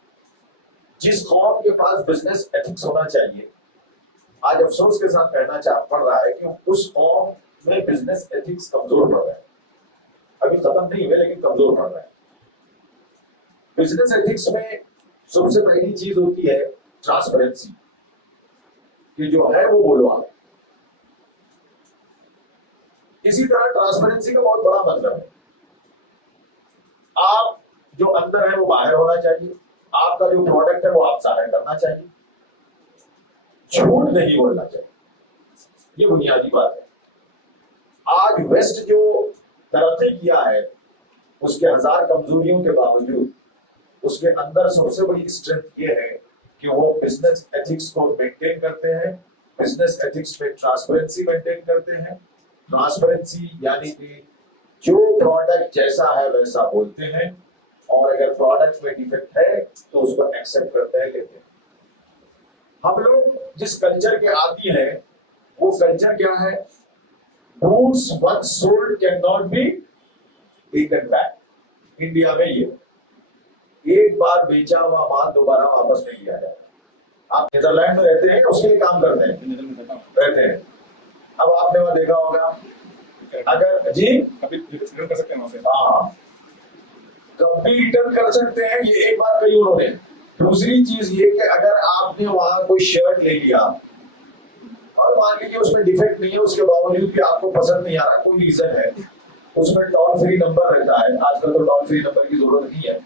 जिस कौम के पास बिजनेस एथिक्स होना चाहिए, आज अफसोस के साथ कहना पड़ रहा है कि उस कौम में बिजनेस एथिक्स कमजोर पड़ रहा है। अभी खत्म नहीं हुए लेकिन कमजोर पड़ रहा है। बिजनेस एथिक्स में सबसे पहली चीज होती है ट्रांसपेरेंसी, कि जो है वो बोलो आप। इसी तरह ट्रांसपेरेंसी का बहुत बड़ा मतलब है, आप जो अंदर है वो बाहर होना चाहिए, आपका जो प्रोडक्ट है वो आप साझा करना चाहिए, झूठ नहीं बोलना चाहिए। ये बुनियादी बात है। आज वेस्ट जो तरक्की किया है उसके 1000 कमजोरियों के बावजूद उसके अंदर सबसे बड़ी स्ट्रेंथ ये है कि वो बिजनेस एथिक्स को मेंटेन करते हैं, बिजनेस एथिक्स में ट्रांसपेरेंसी मेंटेन करते हैं। ट्रांसपेरेंसी यानी कि जो प्रोडक्ट जैसा है वैसा बोलते हैं, और अगर प्रोडक्ट में डिफेक्ट है तो उसको एक्सेप्ट करते हैं, लेते हैं। हम लोग जिस कल्चर के आदी हैं वो कल्चर क्या है? Goods once sold cannot be taken back। India में ये एक बार बेचा हुआ माल दोबारा वापस नहीं किया जाता। आप नीदरलैंड में रहते हैं, उसके लिए काम करते हैं, रहते हैं। अब आपने वहां देखा होगा, अगर जी कभी रिटर्न कर सकते हैं वहां से। हाँ, कभी रिटर्न कर सकते हैं, ये एक बात कही उन्होंने। दूसरी चीज ये कि अगर आपने वहां कोई शर्ट ले लिया और मान लीजिए उसमें डिफेक्ट नहीं है, उसके बावजूद भी आपको पसंद नहीं आ रहा, कोई रीजन है, उसमें टोल फ्री नंबर रहता है। आजकल तो टोल फ्री नंबर की जरूरत नहीं है।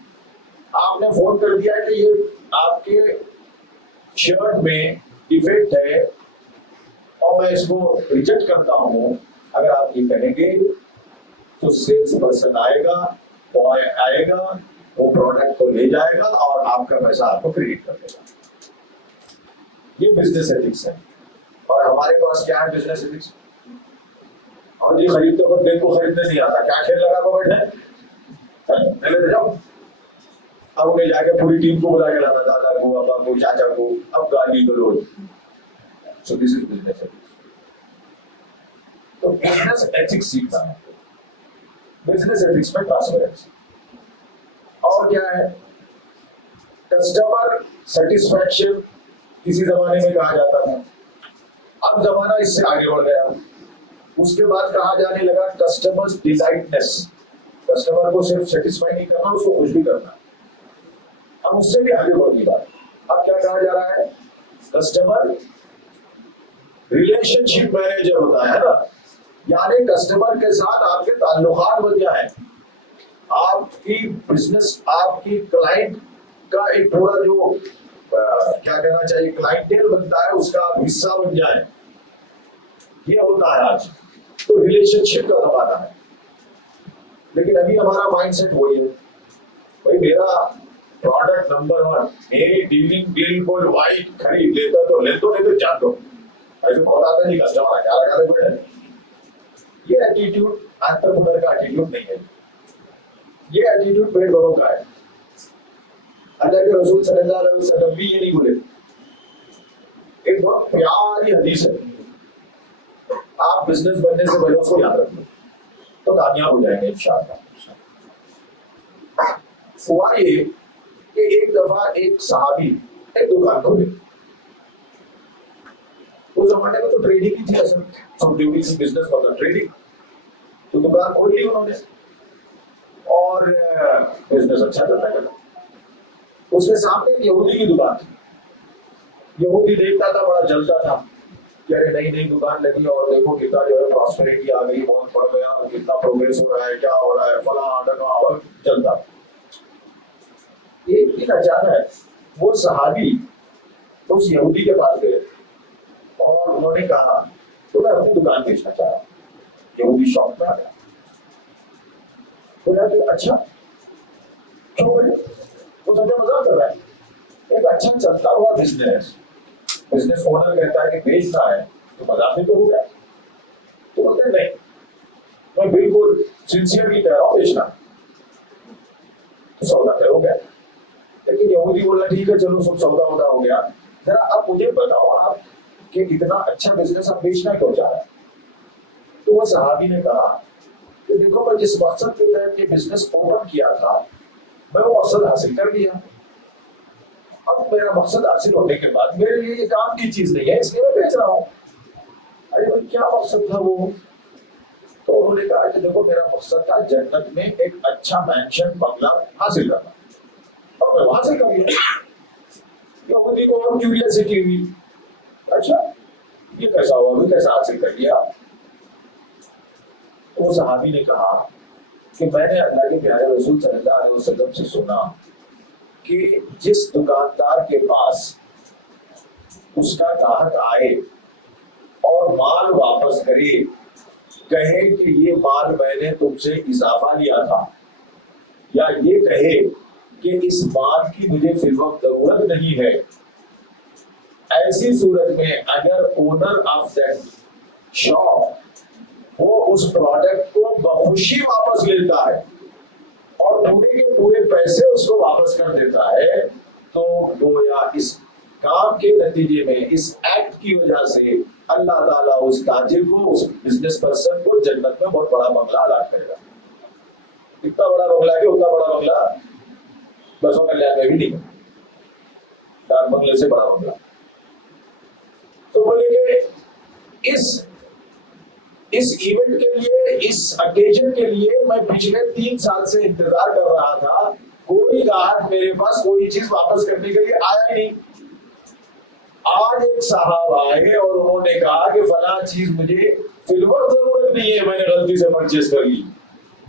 आपने फोन कर दिया कि ये आपके शर्ट में डिफेक्ट है और मैं इसको रिजेक्ट करता हूं, अगर आप ये कहेंगे तो सेल्स पर्सन आएगा, बॉय आएगा, वो प्रोडक्ट को ले जाएगा और आपका पैसा आपको क्रेडिट कर देगा। ये बिजनेस एथिक्स है। और हमारे पास क्या है बिजनेस एथिक्स? और ये खरीदते वक्त दिन को खरीदने नहीं आता, क्या खेल लगा को बैठे ले जाओ। अब उन्हें जाके पूरी टीम को बुला के लाना, दादा को, अब्बा को, चाचा को, अब गाली गलोच। So this is business ethics. तो बिजनेस एथिक्स सीखना है। बिजनेस एथिक्स में ट्रांसपेरेंसी और क्या है? कस्टमर सेटिस्फैक्शन किसी जमाने में कहा जाता था, अब जमाना इससे आगे बढ़ गया। उसके बाद कहा जाने लगा कस्टमर्स डिलाइटनेस। कस्टमर को सिर्फ सेटिस्फाई नहीं करना, उसको खुश भी करना। अब उससे भी आगे बढ़ गई बात। अब क्या कहा जा रहा है? कस्टमर रिलेशनशिप मैनेजर होता है ना, यानी कस्टमर के साथ आपके ताल्लुकात बन जाए, आपकी बिजनेस, आपकी क्लाइंट का एक पूरा जो क्या कहना चाहिए क्लाइंटेल बनता है, उसका आप हिस्सा बन जाए। ये होता है आज। तो रिलेशनशिप का जमाना है। लेकिन अभी हमारा माइंडसेट वही है, भाई मेरा प्रोडक्ट नंबर 1, मेरी डीलिंग बिल्कुल वाइट, खरीद लेता तो ले दो, नहीं तो जान दो। ऐसे बहुत आता नहीं कस्टमर क्या लगा दे बैठे। ये एटीट्यूड एंटरप्रेन्योर का एटीट्यूड नहीं है, ये एटीट्यूड पेड़ दोनों का है। अल्लाह के रसूल सल्लल्लाहु अलैहि वसल्लम भी ये नहीं बोले। एक बहुत प्यारी हदीस है, आप बिजनेस बनने से पहले उसको याद रखो तो कामयाब हो जाएंगे इंशाअल्लाह। हुआ ये कि एक दफा एक सहाबी एक दुकान खोले। उस जमाने में तो ट्रेडिंग ही थी, असल सब ड्यूटी बिजनेस वाला ट्रेडिंग। तो दुकान खोल ली उन्होंने और बिजनेस अच्छा चलता गया। उसके सामने एक यहूदी की दुकान थी। यहूदी देखता था, बड़ा जलता था कि अरे नई नई दुकान लगी और देखो कितना जो है प्रॉस्पेरिटी आ गई, बहुत बढ़ गया, कितना प्रोग्रेस हो रहा है, क्या हो रहा है, फला ढका, और चलता। एक दिन अचानक वो सहाबी उस यहूदी के पास गए और उन्होंने कहा तो मैं अपनी दुकान बेचना चाह रहा हूँ। यहूदी शॉप में आ गया, बोला कि अच्छा क्यों बोले? वो समझे मजाक कर रहा है। एक अच्छा चलता हुआ बिजनेस ओनर कहता है कि बेचना है तो मजाक में तो हो गया। तो बोलते नहीं, मैं बिल्कुल सिंसियरली कह रहा हूँ बेचना। तो सौदा हो गया। लेकिन यहूदी बोला ठीक है चलो सब सौदा वौदा हो गया, जरा अब मुझे बताओ आप कि इतना अच्छा बिजनेस आप बेचना क्यों चाह रहे हैं? तो वो सहाबी ने कहा कि देखो मैं जिस मकसद के तहत ये बिजनेस ओपन किया था मैं वो मकसद हासिल कर लिया। अब मेरा मकसद हासिल होने के बाद मेरे लिए ये काम की चीज नहीं है, इसलिए मैं बेच रहा हूँ। अरे भाई क्या मकसद था वो? तो उन्होंने कहा कि देखो मेरा मकसद था जन्नत में एक अच्छा मैंशन बंगला हासिल करना, और मैं वहां से कर लिया। यहूदी को और क्यूरियोसिटी हुई, अच्छा ये कैसा हुआ, भी कैसा हासिल कर लिया? तो सहाबी ने कहा कि मैंने अल्लाह के प्यारे रसूल सल्लल्लाहु अलैहि वसल्लम से सुना कि जिस दुकानदार के पास उसका ग्राहक आए और माल वापस करे, कहे कि ये माल मैंने तुमसे इजाफा लिया था, या ये कहे कि इस माल की मुझे फिलवक्त जरूरत नहीं है, ऐसी सूरत में अगर ओनर ऑफ दैट शॉप वो उस प्रोडक्ट को बखुशी वापस लेता है और पूरे के पूरे पैसे उसको वापस कर देता है, तो गोया इस काम के नतीजे में, इस एक्ट की वजह से अल्लाह ताला उस ताजिर को, उस बिजनेस पर्सन को जन्नत में बहुत बड़ा बंगला अदा करेगा। इतना बड़ा बंगला है, उतना बड़ा बंगला बसों कल्याण में भी नहीं, डाक बंगले से बड़ा बंगला। तो बोले कि इस इवेंट के लिए, इस अकेजन के लिए मैं पिछले 3 साल से इंतजार कर रहा था, कोई ग्राहक मेरे पास कोई चीज वापस करने के लिए आया ही नहीं। आज एक साहब आए और उन्होंने कहा कि फला चीज मुझे फिलहाल जरूरत नहीं है, मैंने गलती से परचेज कर ली।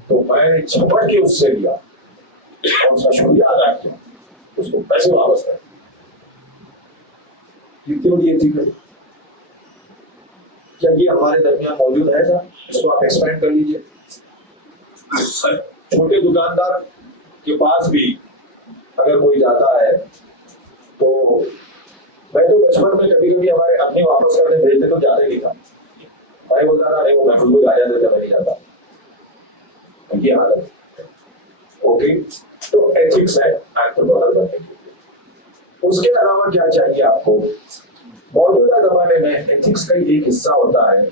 तो मैंने झपट के उससे लिया और उसका शुक्रिया अदा किया, उसको पैसे वापस कर। क्यों ये थी? क्या ये हमारे दरमियान मौजूद है सर? इसको आप एक्सपेंड कर लीजिए। छोटे दुकानदार के पास भी अगर कोई जाता है तो मैं तो बचपन में कभी कभी हमारे अपने वापस करने भेजते तो जाते नहीं था। भाई बोलता था नहीं वो महफूज में आ जाते थे, मैं नहीं जाता। उनकी हालत ओके। तो एथिक्स है एंटरप्रेन्योर बनने के लिए। उसके अलावा क्या चाहिए आपको? मौजूदा जमाने में एथिक्स का एक हिस्सा होता है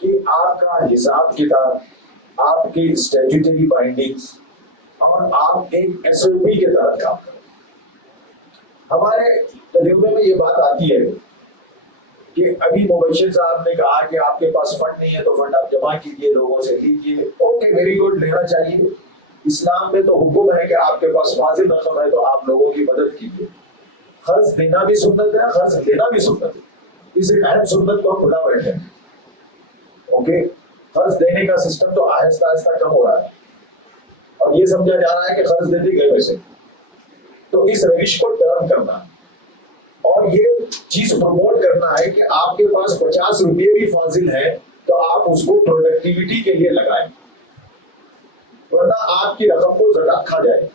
कि आपका हिसाब किताब, आपकी स्टैट्यूटरी बाइंडिंग्स और आप एक एसओपी के तहत काम करें। हमारे तजुर्बे में ये बात आती है कि अभी मुबशिर साहब ने कहा कि आपके पास फंड नहीं है तो फंड आप जमा कीजिए, लोगों से लीजिए। ओके, वेरी गुड, लेना चाहिए। इस्लाम में तो हुक्म है कि आपके पास फाजिल रकम है तो आप लोगों की मदद कीजिए। खर्च देना भी सुन्नत है, खर्च लेना भी सुन्नत है। इस एक अहम सुन्नत को हम भुला बैठे हैं। ओके, खर्च देने का सिस्टम तो आहिस्ता आहिस्ता कम हो रहा है और ये समझा जा रहा है कि खर्च देते गए वैसे। तो इस रविश को टर्न करना और ये चीज प्रमोट करना है कि आपके पास 50 रुपये भी फाजिल है तो आप उसको प्रोडक्टिविटी के लिए लगाएं, वरना आपकी रकम को ज़कात खा जाए।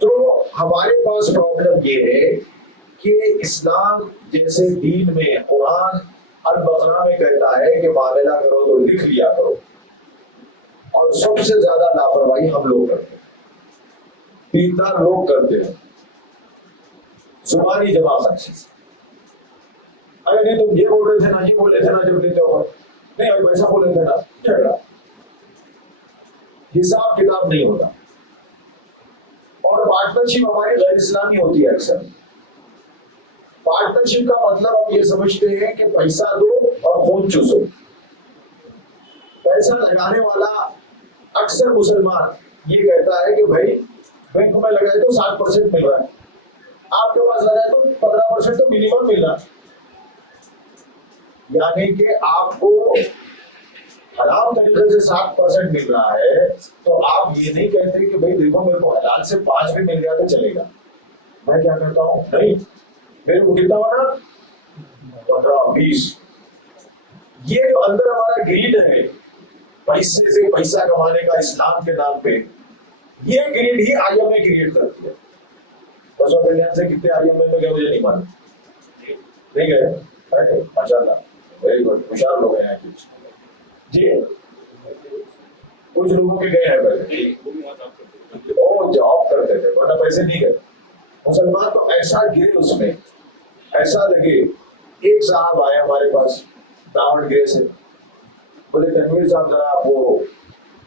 तो हमारे पास प्रॉब्लम ये है कि इस्लाम जैसे दीन में, कुरान अल-बकरा में कहता है कि मामला करो तो लिख लिया करो, और सबसे ज्यादा लापरवाही हम लोग करते हैं। दीनदार लोग करते हैं, जुबानी जमा खर्ची। अरे नहीं तुम ये बोल रहे थे ना, ये बोले थे ना जब देते हो, नहीं भाई वैसा बोले थे ना, झगड़ा, हिसाब किताब नहीं होता। और पार्टनरशिप हमारी गैर इस्लामी होती है अक्सर। पार्टनरशिप का मतलब हम ये समझते हैं कि पैसा दो और खून चूसो। पैसा लगाने वाला अक्सर मुसलमान ये कहता है कि भाई बैंक में लगाए तो 7% मिल रहा है, आपके पास लगाए तो 15% तो मिनिमम मिल रहा है। यानी कि आपको हराम तरीके से 7% मिल रहा है, तो आप ये नहीं कहते कि भाई देखो मेरे को हलाल से 5 भी मिल गया तो चलेगा। मैं क्या कहता हूँ, नहीं मेरे को कितना होना 15-20। ये जो अंदर हमारा ग्रीड है, पैसे से पैसा कमाने का इस्लाम के नाम पे, ये ग्रीड ही IMA क्रिएट करती है। बस कल्याण से कितने IMA में गए मुझे नहीं मालूम, नहीं गए, माशाल्लाह वेरी गुड, होशियार लोग हैं कुछ जी, कुछ लोगों के गए हैं पहले, वो जॉब करते थे वरना पैसे नहीं गए। मुसलमान तो ऐसा गिरे उसमें, ऐसा लगे। एक साहब आए हमारे पास दावणगेरे से, बोले तनवीर साहब जरा आप वो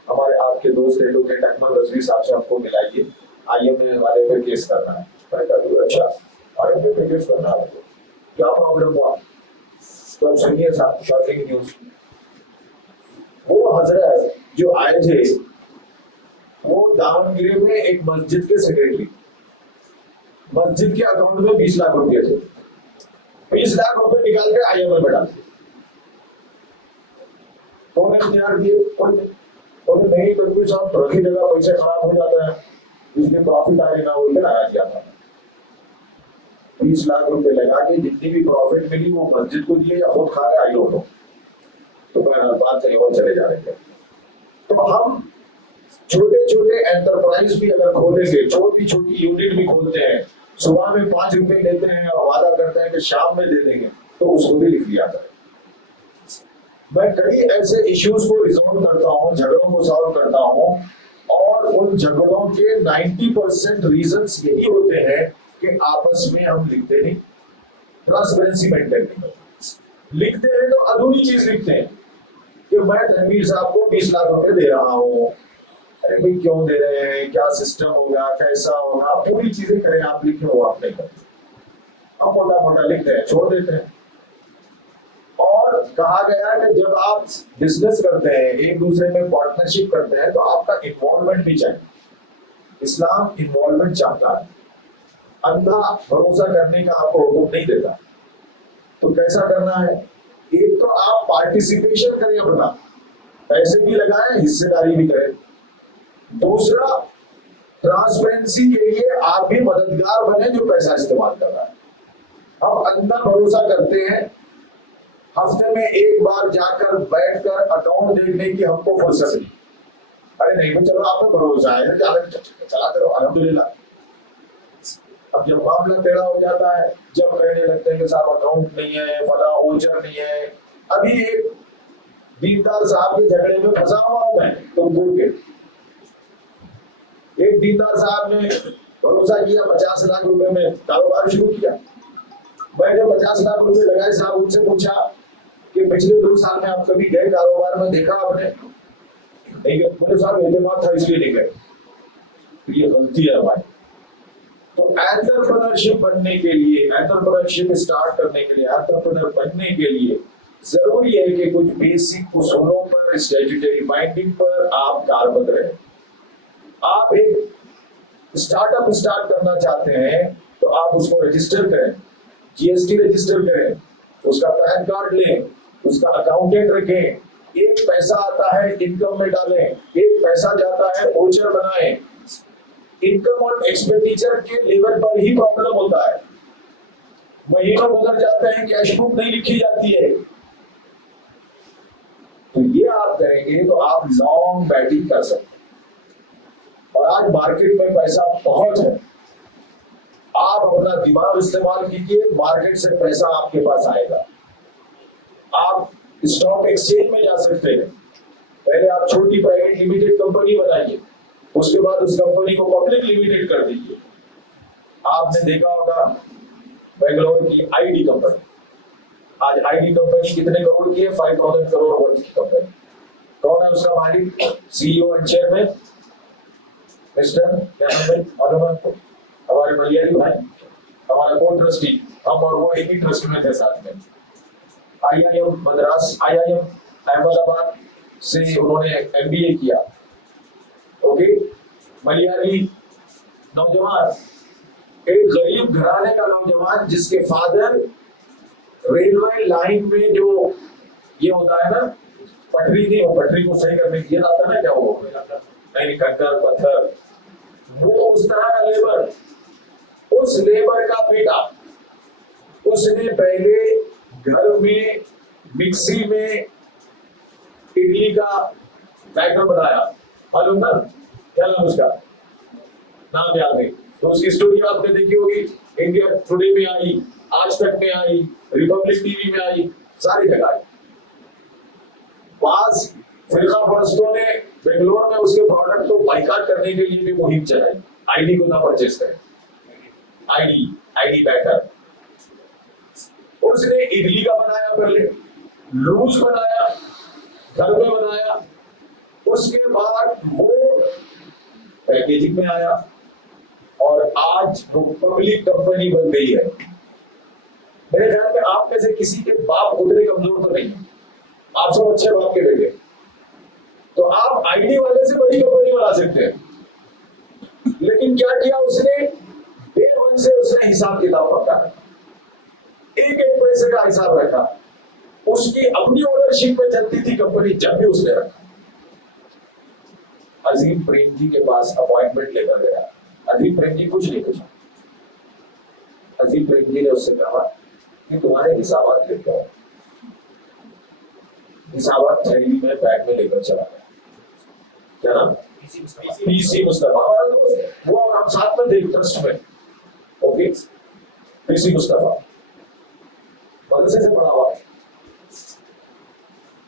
हमारे आपके दोस्त एडवोकेट अकमल रजवी साहब से हमको मिलाइए, IMA वाले पे केस करना है। मैंने कहा अच्छा IMA पे केस करना है, क्या प्रॉब्लम हुआ? तो अब सुनिए साहब, शॉकिंग न्यूज। वो हजरत जो आए थे वो दावणगेरे में एक मस्जिद के सेक्रेटरी, मस्जिद के अकाउंट में 20 लाख रुपए थे, 20 लाख रुपए निकाल के IMA में डाल दिए। तो इख्तियार दिए, बोले नहीं तनवीर साहब रखी जगह पैसे खराब हो जाता है, इसमें प्रॉफिट आएगा, वो लगाया क्या था 20 लाख रुपए लगा के जितनी भी प्रॉफिट मिली वो मस्जिद को दिए या खुद खा गए, आई डोंट नो। तो बात कहीं और चले जा रहे थे। तो हम छोटे छोटे एंटरप्राइज भी अगर खोलेंगे, छोटी छोटी यूनिट भी खोलते हैं, सुबह में 5 रुपए लेते हैं और वादा करते हैं कि शाम में दे देंगे, तो उसको भी लिख लिया करें। मैं कई ऐसे इश्यूज को रिजॉल्व करता हूँ, झगड़ों को सॉल्व करता हूँ, और उन झगड़ों के 90% रीजंस यही होते हैं कि आपस में हम लिखते नहीं, ट्रांसपेरेंसी मेंटेन नहीं करते। लिखते हैं तो अधूरी चीज लिखते हैं कि मैं तनवीर साहब को 20 लाख रुपए दे रहा हूँ। अरे भाई क्यों दे रहे हैं, क्या सिस्टम होगा, कैसा होगा, पूरी चीजें करें आप, लिखे हो आप नहीं करते, हम मोटा मोटा लिखते हैं छोड़ देते हैं। और कहा गया कि जब आप बिजनेस करते हैं, एक दूसरे में पार्टनरशिप करते हैं, तो आपका इन्वॉल्वमेंट भी चाहिए। इस्लाम इन्वॉल्वमेंट चाहता है, अंधा भरोसा करने का आपको हुक्म नहीं देता। तो कैसा करना है, एक तो आप पार्टिसिपेशन करें, अपना पैसे भी लगाएं, हिस्सेदारी भी करें। दूसरा, ट्रांसपेरेंसी के लिए आप भी मददगार बने जो पैसा इस्तेमाल कर रहा है। हम अंधा भरोसा करते हैं, हफ्ते में एक बार जाकर बैठकर अकाउंट देखने की हमको फुर्सत नहीं। अरे नहीं तो चलो आप पे भरोसा है, चलाते रहो अल्हम्दुलिल्लाह। अब जब मामला टेढ़ा हो जाता है, जब कहने लगते हैं कि साहब अकाउंट नहीं है, फला ओचर नहीं है। अभी एक दीनदार साहब के झगड़े में फंसा हुआ हूं मैं तुमपुर के। एक दीनदार साहब ने भरोसा किया, 50 लाख रुपए में कारोबार शुरू किया। मैं जब 50 लाख रुपए लगाए, साहब उनसे पूछा कि पिछले 2 साल में आप कभी गए कारोबार में, देखा आपने? नहीं गए। मेरे साहब एतमाद था इसलिए नहीं गए। ये गलती है हमारी। तो एंटरप्रेन्योरशिप बनने के लिए, एंटरप्रेन्योरशिप स्टार्ट करने के लिए, एंटरप्रेन्योर बनने के लिए जरूरी है कि कुछ बेसिक उसूलों पर, स्टैट्यूटरी बाइंडिंग पर आप कारबंद रहें। आप एक स्टार्टअप स्टार्ट करना चाहते हैं तो आप उसको रजिस्टर करें, GST रजिस्टर करें, उसका पैन कार्ड लें, उसका अकाउंटेंट रखें। एक पैसा आता है इनकम में डालें, एक पैसा जाता है ओचर बनाएं। इनकम और एक्सपेंडिचर के लेवल पर ही प्रॉब्लम होता है। महीनों गुजर जाते हैं, कैश बुक नहीं लिखी जाती है। तो ये आप करेंगे तो आप लॉन्ग बैटिंग कर सकते हैं। और आज मार्केट में पैसा बहुत है, आप अपना दिमाग इस्तेमाल कीजिए, मार्केट से पैसा आपके पास आएगा। आप स्टॉक एक्सचेंज में जा सकते हैं। पहले आप छोटी प्राइवेट लिमिटेड कंपनी बनाइए, उसके बाद उस कंपनी को पब्लिक लिमिटेड कर दीजिए। आपने देखा होगा बेंगलोर की आईडी कंपनी, आज आईडी कंपनी कितने करोड़ की है? 5000 करोड़ वर्थ की कंपनी। कौन है उसका मालिक? सीईओ एंड चेयरमैन मिस्टर क्या नाम है? मालूम? हमारे मलियारी भाई, हमारा को ट्रस्टी, हम और वो एक ही ट्रस्ट में थे साथ में। आईआईएम मद्रास, आईआईएम अहमदाबाद से उन्होंने एमबीए किया। ओके, मलियारी नौजवान, एक गरीब घराने का नौजवान जिसके फादर रेलवे लाइन में जो ये होता है ना, पटरी नहीं हो, पटरी को सही करने किया जाता है ना, क्या वो नहीं, कंकर पत्थर, वो उस तरह का लेबर, उस लेबर का बेटा, उसने पहले घर में मिक्सी में इडली का बैटर बनाया। मालूम ना क्या नाम उसका? नाम याद नहीं, तो उसकी स्टोरी आपने देखी होगी, इंडिया टुडे में आई, आज तक में आई, रिपब्लिक टीवी में आई, सारी जगह आई। पास फिरका परस्तों ने बेंगलोर में उसके प्रोडक्ट को बाइकाट करने के लिए भी मुहिम चलाई, आईडी को ना परचेस करें, आईडी बैटर। उसने इडली का बनाया, पहले लूज बनाया, घर में बनाया, उसके बाद वो पैकेजिंग में आया और आज वो पब्लिक कंपनी बन गई है। मेरे ख्याल में आप में से किसी के बाप उतने कमजोर तो नहीं, आप सब अच्छे बाप के बेटे, तो आप आईडी वाले से बड़ी कंपनी बना सकते हैं। लेकिन क्या किया उसने? डे वन से उसने हिसाब किताब पकड़ा, एक एक पैसे का हिसाब रखा, उसकी अपनी ओनरशिप में चलती थी कंपनी, जब भी उसने रखा। अजीम प्रेम जी के पास अपॉइंटमेंट लेकर गया, अजीम प्रेम जी कुछ नहीं पूछा, अजीम प्रेम जी ने उससे कहा कि तुम्हारे हिसाबात लेके आओ। हिसाबात थैली में बैग में लेकर चला गया। क्या नाम? पीसी मुस्तफा, हमारा दोस्त, वो और हम साथ में थे ट्रस्ट में। ओके, पीसी मुस्तफा मदरसे से पढ़ा हुआ।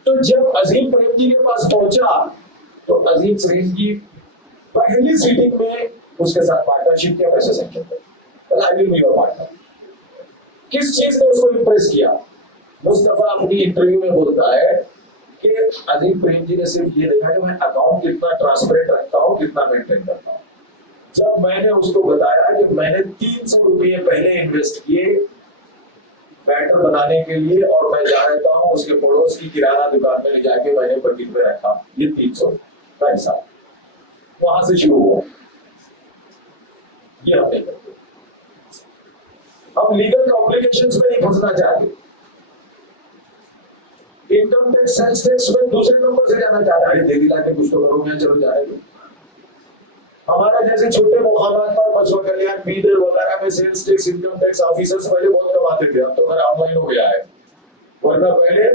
तो जब अजीम प्रेम जी के पास पहुंचा तो अजीम प्रेम जी पहली सीटिंग में उसके साथ पार्टनरशिप किया, पैसे सेंक्शन किया, I will be your partner. किस चीज ने उसको इंप्रेस किया? मुस्तफा अपनी इंटरव्यू में बोलता है कि अजीम प्रेम जी ने सिर्फ ये देखा कि मैं अकाउंट कितना ट्रांसपेरेंट रखता हूँ, कितना मेंटेन करता हूँ। जब मैंने उसको बताया कि मैंने 300 रुपये पहले इन्वेस्ट किए बैटर बनाने के लिए और मैं जा रहता हूँ उसके पड़ोस की किराना दुकान में ले जाके मैंने बकेट में रखा, ये 300 का हिसाब वहां से शुरू हुआ। ये हम नहीं करते, हम लीगल कॉम्प्लिकेशंस में नहीं फंसना चाहते। इनकम टैक्स, सेल्स टैक्स में दूसरे नंबर से जाना चाहता है, दे दिला के कुछ तो करो, मैं चलो जाएगा। हमारा जैसे छोटे मुकामात पर बसवा कल्याण, बीदर वगैरह में sales tax, income tax officers पहले बहुत कमाते थे, अब तो मेरा ऑनलाइन हो गया है। वरना पहले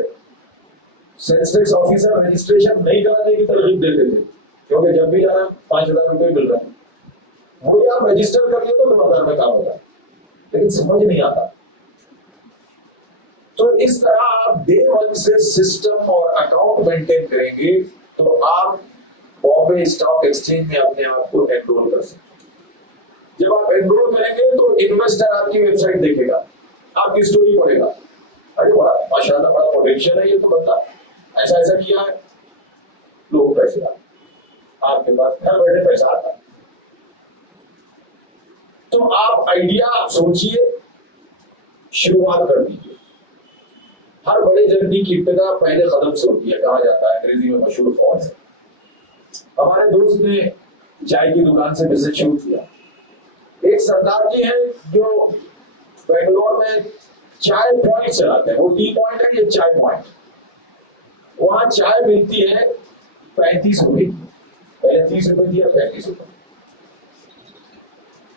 सेल्स टैक्स ऑफिसर रजिस्ट्रेशन नहीं कराने की तरकीब देते थे, क्योंकि जब भी जाना 5000 रुपए मिल रहा है, वो आप रजिस्टर कर लिए तो 2000 में काम होगा, लेकिन समझ नहीं आता। तो इस तरह आप डे वन से सिस्टम और अकाउंट मेंटेन करेंगे तो आप बॉम्बे स्टॉक एक्सचेंज में अपने आप को एनरोल कर सकते हैं। जब आप एनरोल करेंगे तो इन्वेस्टर आपकी वेबसाइट देखेगा, आपकी स्टोरी पढ़ेगा, अरे वाह माशाल्लाह बड़ा पोटेंशियल है ये तो बंदा, ऐसा ऐसा किया है, लोग पैसे आते आपके पास, घर बैठे पैसा आता है। तो आप आइडिया सोचिए, शुरुआत कर दीजिए। हर बड़े जर्नी की इब्तिदा पहले कदम से होती है, कहा जाता है, अंग्रेजी में मशहूर कौन है। हमारे दोस्त ने चाय की दुकान से बिजनेस शुरू किया। एक सरदार जी हैं जो बेंगलोर में चाय पॉइंट चलाते हैं, वो टी पॉइंट है, ये चाय पॉइंट। वहां चाय मिलती है 35 रुपए, पहले 30 रुपए दिया, 35 रुपए।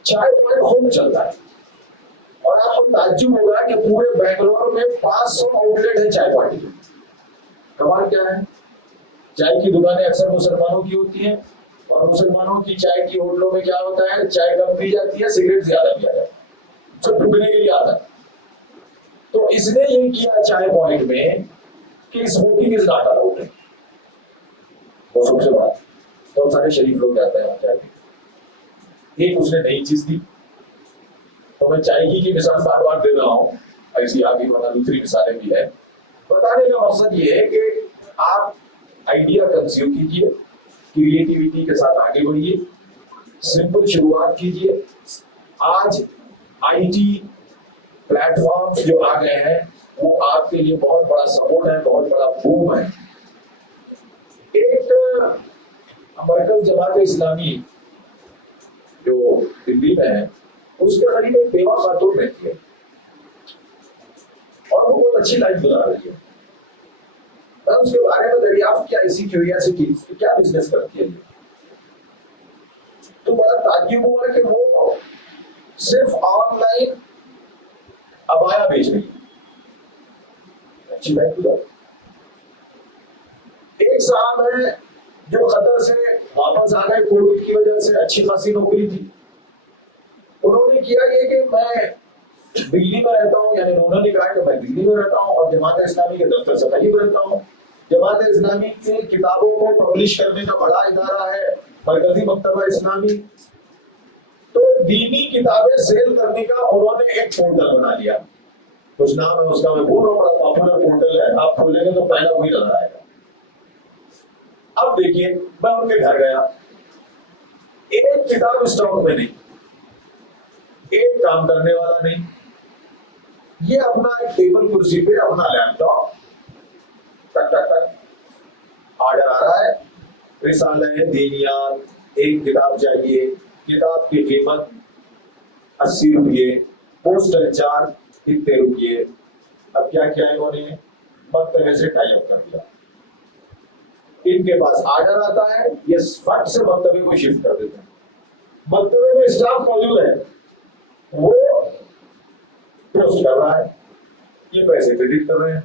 चाय पॉइंट खूब चलता है और आपको ताज्जुब होगा कि पूरे बेंगलोर में 500 आउटलेट है चाय पॉइंट के। कमाल क्या है, चाय की दुकानें अक्सर मुसलमानों की होती हैं और मुसलमानों की चाय की होटलों में क्या होता है, चाय कम पी जाती है, सिगरेट ज्यादा पिया जाता है, सब टूटने के लिए आता है। तो इसने ये किया चाय पॉइंट में कि स्मोकिंग इज नॉट अलाउड है, वो सबसे बात। तो बहुत सारे शरीफ लोग जाते हैं वहाँ जाके। एक उसने नई चीज दी, तो मैं चाय की मिसाल बार बार दे रहा हूँ, ऐसी आगे वरना दूसरी मिसालें भी है। बताने का मकसद ये है कि आप आइडिया कंज्यूम कीजिए, क्रिएटिविटी के साथ आगे बढ़िए, सिंपल शुरुआत कीजिए। आज आईटी प्लेटफॉर्म्स जो आ गए हैं वो आपके लिए बहुत बड़ा सपोर्ट है, बहुत बड़ा बूम है। एक मरकज जमात इस्लामी जो दिल्ली में है, उसके करीब एक बेवा खातून रहती है और वो बहुत अच्छी लाइफ गुजार रही है। मैं उसके बारे में दरियाफ्त किया, ऐसी क्यूरियोसिटी कि क्या बिजनेस करती है ये, तो बड़ा ताज्जुब हुआ कि वो सिर्फ ऑनलाइन अबाया बेच रही है। अच्छी लाइफ गुजार। एक साहब है जो कतर से वापस आ गए कोविड की वजह से, अच्छी खासी नौकरी थी। उन्होंने किया ये कि मैं दिल्ली में रहता हूँ, यानी उन्होंने कहा कि मैं दिल्ली में रहता हूँ और जमात इस्लामी के दफ्तर से करीब रहता हूँ। जमात इस्लामी की किताबों को पब्लिश करने का बड़ा इदारा है मरकजी मकतबा इस्लामी, तो दीनी किताबें सेल करने का उन्होंने एक पोर्टल बना लिया। कुछ नाम है उसका, मैं बोल रहा हूँ, बड़ा पॉपुलर पोर्टल है, आप खोलेंगे तो पहला वही नजर आएगा। अब देखिए, मैं उनके घर गया, एक किताब स्टॉक में नहीं, एक काम करने वाला नहीं, ये अपना एक टेबल कुर्सी पे अपना लैपटॉप, टक टक टक ऑर्डर आ रहा है, रिसाले दीनियात, एक किताब चाहिए, किताब की कीमत 80 रुपये, पोस्टल चार्ज इतने रुपये। अब क्या किया इन्होंने, मकतबे से टाई अप कर दिया। इनके पास ऑर्डर आता है, ये फट से मकतबे को शिफ्ट कर देते हैं। मकतबे में स्टाफ मौजूद है, वो पोस्ट कर रहा है, ये पैसे क्रेडिट कर रहे हैं।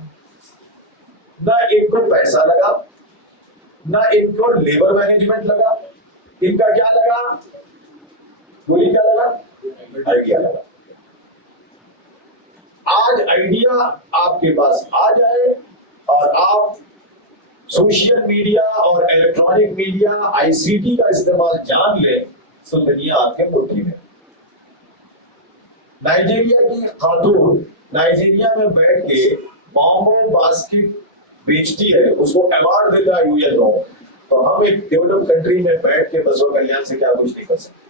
ना इनको पैसा लगा, ना इनको लेबर मैनेजमेंट लगा, इनका क्या लगा, बोली क्या लगा, आइडिया लगा। आज आइडिया आपके पास आ जाए और आप सोशल मीडिया और इलेक्ट्रॉनिक मीडिया आईसीटी का इस्तेमाल जान ले तो दुनिया आपके मुट्ठी में। नाइजीरिया की खातून नाइजीरिया में बैठ के मोमो बास्केट बेचती है, उसको अवार्ड देता है यूएनओ, तो हम एक डेवलप कंट्री में बैठ के बसों कल्याण से क्या कुछ नहीं कर सकते।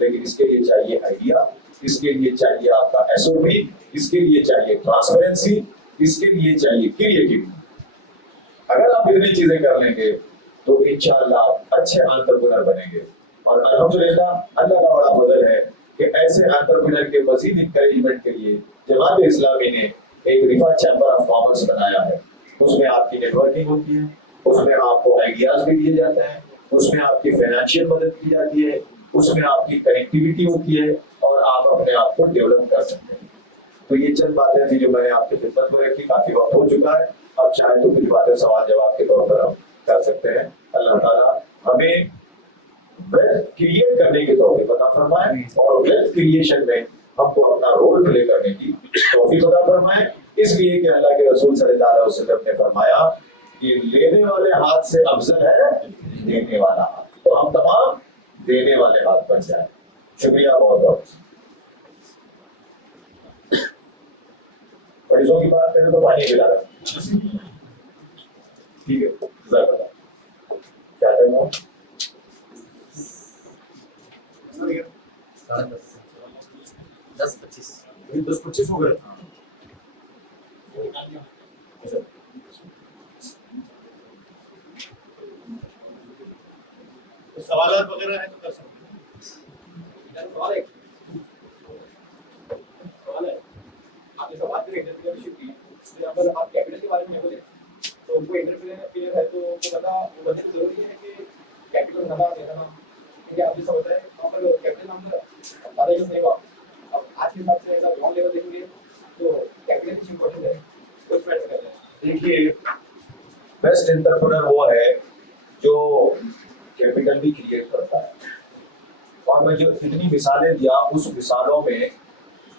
लेकिन इसके लिए चाहिए आइडिया, इसके लिए चाहिए आपका एसओपी, इसके लिए चाहिए ट्रांसपेरेंसी, इसके लिए चाहिए क्रिएटिविटी। अगर आप इतनी चीजें कर लेंगे तो इंशाअल्लाह अच्छे एंटरप्रेन्योर बनेंगे। और अल्हम्दुलिल्लाह अल्लाह का बड़ा फजल है कि ऐसे एंटरप्रेन्योर के मजीद इंकरेजमेंट के लिए जमात इस्लामी ने एक रिफा चैम्बर ऑफ कॉमर्स बनाया है। उसमें आपकी नेटवर्किंग होती है, उसमें आपको आइडियाज भी दिए जाते हैं, उसमें आपकी फाइनेंशियल मदद की जाती है, उसमें आपकी कनेक्टिविटी होती है और आप अपने आप को डेवलप कर सकते हैं। तो ये चंद बातें थी जो मैंने आपकी खिदमत में रखी। काफी वक्त हो चुका है, अब चाहे तो कुछ बातें सवाल जवाब के तौर पर हम कर सकते हैं। अल्लाह ताला हमें वेल्थ क्रिएट करने के तौफीक अता फरमाए और वेल्थ क्रिएशन में हमको अपना रोल प्ले करने की तौफीक अता फरमाए। इसलिए कि अल्लाह के रसूल सल्लल्लाहु अलैहि वसल्लम ने फरमाया कि लेने वाले हाथ से अफजल है देने वाला हाथ, तो हम तमाम देने वाले हाथ बन जाए। शुक्रिया बहुत बहुत। पैसों की बात करें तो पानी पिला रहा, ठीक है, क्या करना 10-25 हो गए। तो सवाल वगैरह है तो कर सकते हैं। सवाल है, आप जैसा बात करें एंटरप्रेन्योरशिप की, तो अगर आप कैपिटल के बारे में बोले तो वो एंटरप्रेन्योर है तो वो पता वो बताना जरूरी है कि कैपिटल ज्यादा देना, क्योंकि आप जैसा होता है वहाँ पर कैपिटल हम ज़्यादा यूज नहीं हुआ। अब आज के हिसाब से अगर ग्राउंड लेवल देखेंगे तो कैपिटल की इम्पोर्टेंट है, कुछ मैटर करता है। देखिए, बेस्ट एंटरप्रेन्योर वो है जो कैपिटल भी क्रिएट करता है। और मैं जो इतनी मिसालें दिया, उस मिसालों में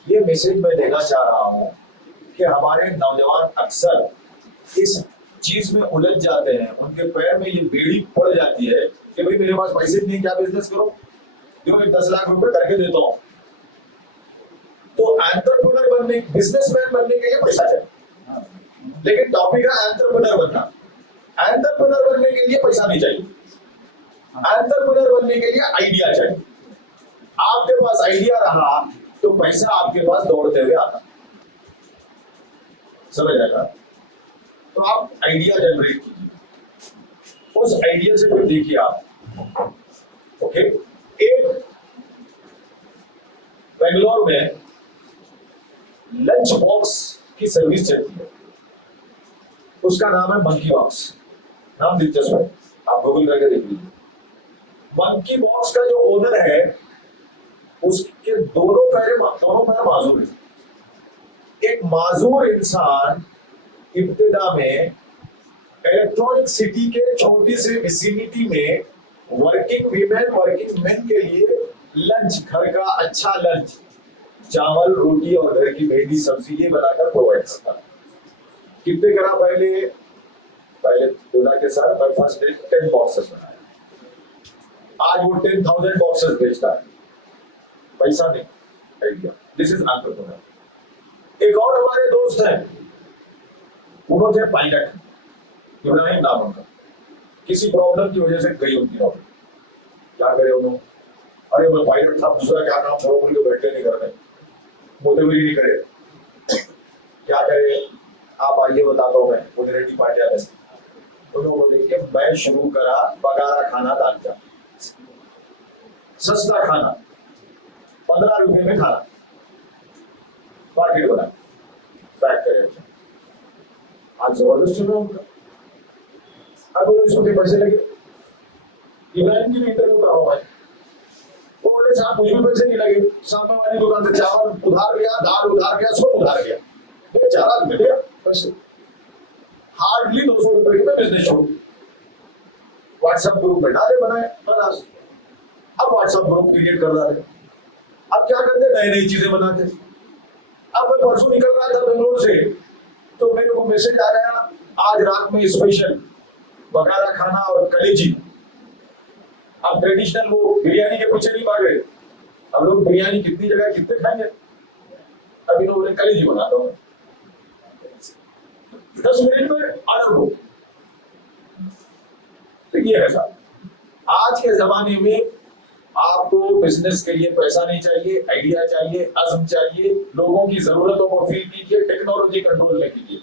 ये मैसेज मैं देना चाह रहा हूँ कि हमारे नौजवान अक्सर इस चीज में उलझ जाते हैं, उनके पैर में ये बेड़ी पड़ जाती है कि भाई मेरे पास पैसे नहीं, क्या बिजनेस करो, जो मैं 10 लाख रुपए करके देता हूं। तो एंटरप्रेन्योर बनने, बिजनेसमैन बनने के लिए पैसा चाहिए, लेकिन टॉपिक है एंटरप्रेन्योर बनना। एंटरप्रेन्योर बनने के लिए पैसा नहीं चाहिए, एंटरप्रेन्योर बनने के लिए आइडिया चाहिए। आपके पास आइडिया रहा तो पैसा आपके पास दौड़ते हुए आता, समझ आएगा? तो आप आइडिया जनरेट कीजिए, उस आइडिया से फिर देखिए आप। ओके, एक बेंगलोर में लंच बॉक्स की सर्विस चलती है, उसका नाम है मंकी बॉक्स। नाम दिलचस्प है, आप गूगल करके देख लीजिए। मंकी बॉक्स का जो ओनर है उसके दोनों पैर माजूर है। एक माजूर इंसान इब्तिदा में इलेक्ट्रॉनिक सिटी के छोटी सी विसिनिटी में वर्किंग वीमेन, वर्किंग मेन के लिए लंच, घर का अच्छा लंच, चावल रोटी और घर की भिंडी सब्जी ये बनाकर प्रोवाइड करता। कितने करा पहले बोला के सर मैं फर्स्ट डे 10 बॉक्सेस बनाया, आज वो 10,000 बॉक्सेस बेचता है। पैसा नहीं, आइडिया। This is entrepreneur. एक और हमारे दोस्त हैं, उन्होंने पायलट, इब्राहिम नाम उनका, किसी प्रॉब्लम की वजह से गई उनकी नौकरी। क्या करे उन्होंने, अरे मैं पायलट था, दूसरा क्या काम करो बोल के बैठे नहीं करने, मोटेवरी नहीं करे, क्या करे आप आइए बताता हूँ मैं। मुझे रेडी पार्टी आते उन्होंने बोले कि मैं शुरू करा बगारा खाना दाल का, सस्ता खाना, 15 रुपए में खाना, मार्केट बना, पैक करे। आज जबरदस्त चल रहा उनका। अब बोले इसको पैसे लगे, इब्राहिम की भी इंटरव्यू कराओ भाई, वो बोले साहब मुझे भी पैसे नहीं लगे, सामने वाली दुकान से चावल उधार गया, दाल उधार गया, सब उधार गया, बेचारा मिल गया पैसे। हार्डली 200 रुपए में बिजनेस शुरू, व्हाट्सएप ग्रुप में डाले, बनाए, बना। अब व्हाट्सएप ग्रुप क्रिएट कर रहा है, अब क्या करते, नई नई चीजें बनाते। अब मैं परसों निकल रहा था बेंगलोर से, तो मेरे को मैसेज आ गया आज रात में स्पेशल बगारा खाना और कलेजी। अब ट्रेडिशनल वो बिरयानी के पीछे नहीं भागे, अब लोग बिरयानी कितनी जगह कितने खाएंगे, अभी लोगों ने कलेजी बनाता हूँ 10 मिनट में ऑर्डर हो। तो ये है साहब, आज के जमाने में आपको बिजनेस के लिए पैसा नहीं चाहिए, आइडिया चाहिए, अज़्म चाहिए, लोगों की जरूरतों को फील कीजिए, टेक्नोलॉजी कंट्रोल में कीजिए।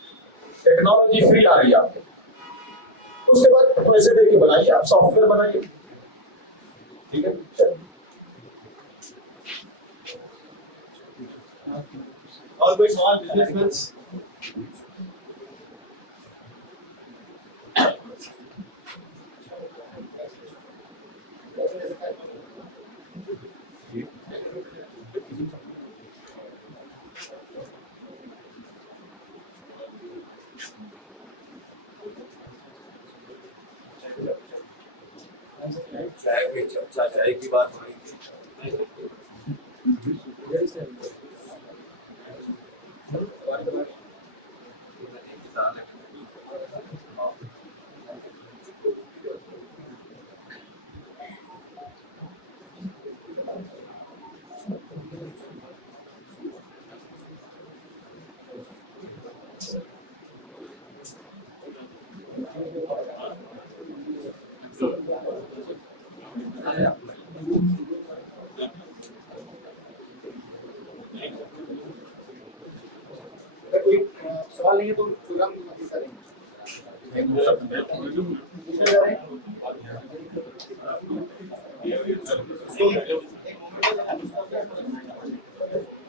टेक्नोलॉजी फ्री आ रही है आपको, उसके बाद पैसे देके बनाइए, आप सॉफ्टवेयर बनाइए, ठीक है। और कोई स्मॉल बिजनेसमैन? चाय पे चर्चा, चाय की बात हो रही थी। कोई सवाल नहीं है तो प्रोग्राम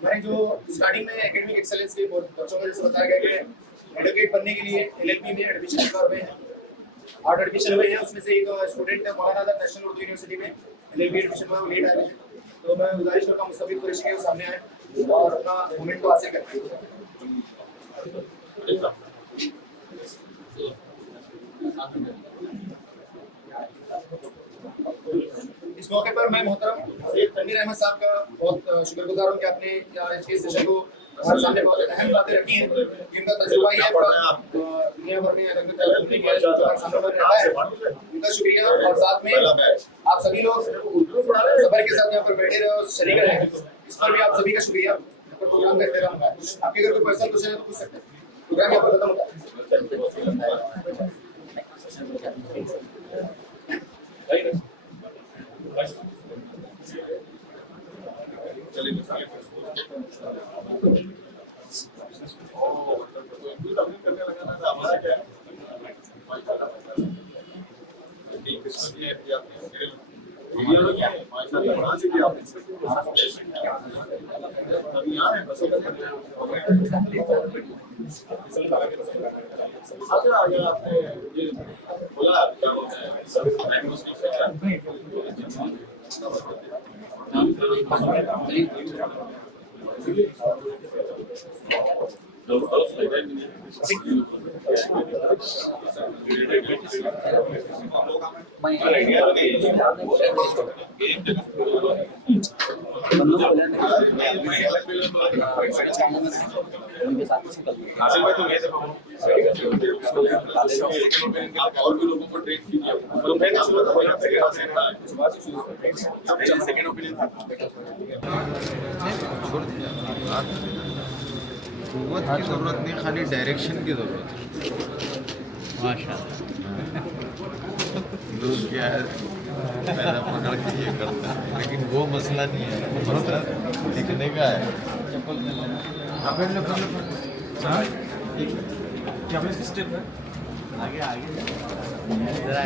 मैं जो स्टार्टिंग में एकेडमिक एक्सेलेंस के बच्चों को जैसे बताया गया कि एडवोकेट बनने के लिए एलएलबी में एडमिशन हुए हैं, 8 एडमिशन हुए हैं, उसमें से एक स्टूडेंट है मौलाना आज़ाद नेशनल उर्दू यूनिवर्सिटी में एलएलबी एडमिशन हुआ, लेट आया। तो मैं गुजारिश करता हूँ मुस्तफीद कुरैशी के सामने आए और अपना मोमेंट को हासिल करें। इस मौके पर मैं मोहतरम सैयद तनवीर अहमद साहब का बहुत शुक्रगुजार हूं कि आपने इस सेशन को हमारे सामने बहुत अहम बातें रखी हैं जिनका तजुर्बा ही है दुनिया भर में अलग अलग उनका शुक्रिया। और साथ में आप सभी लोग सबर के साथ यहाँ पर बैठे रहे और शरीक रहे, इस पर भी आप सभी का शुक्रिया। प्रोग्राम करते रहूंगा, आपके अगर कोई पर्सनल क्वेश्चन है तो पूछ सकते हैं। प्रोग्राम यहाँ पर खत्म होता है। हासिल भाई तुम ये देखो आप और भी लोगों को ट्रेन कीजिए तो पहले शुरू तो यहाँ से सेकंड ओपिनियन कुव्वत की जरूरत नहीं, खाली डायरेक्शन की जरूरत है। लोग क्या है पैदा पकड़ के ये करते हैं, लेकिन वो मसला नहीं है, मसला लिखने का है। क्या स्टेप है? आगे आगे जरा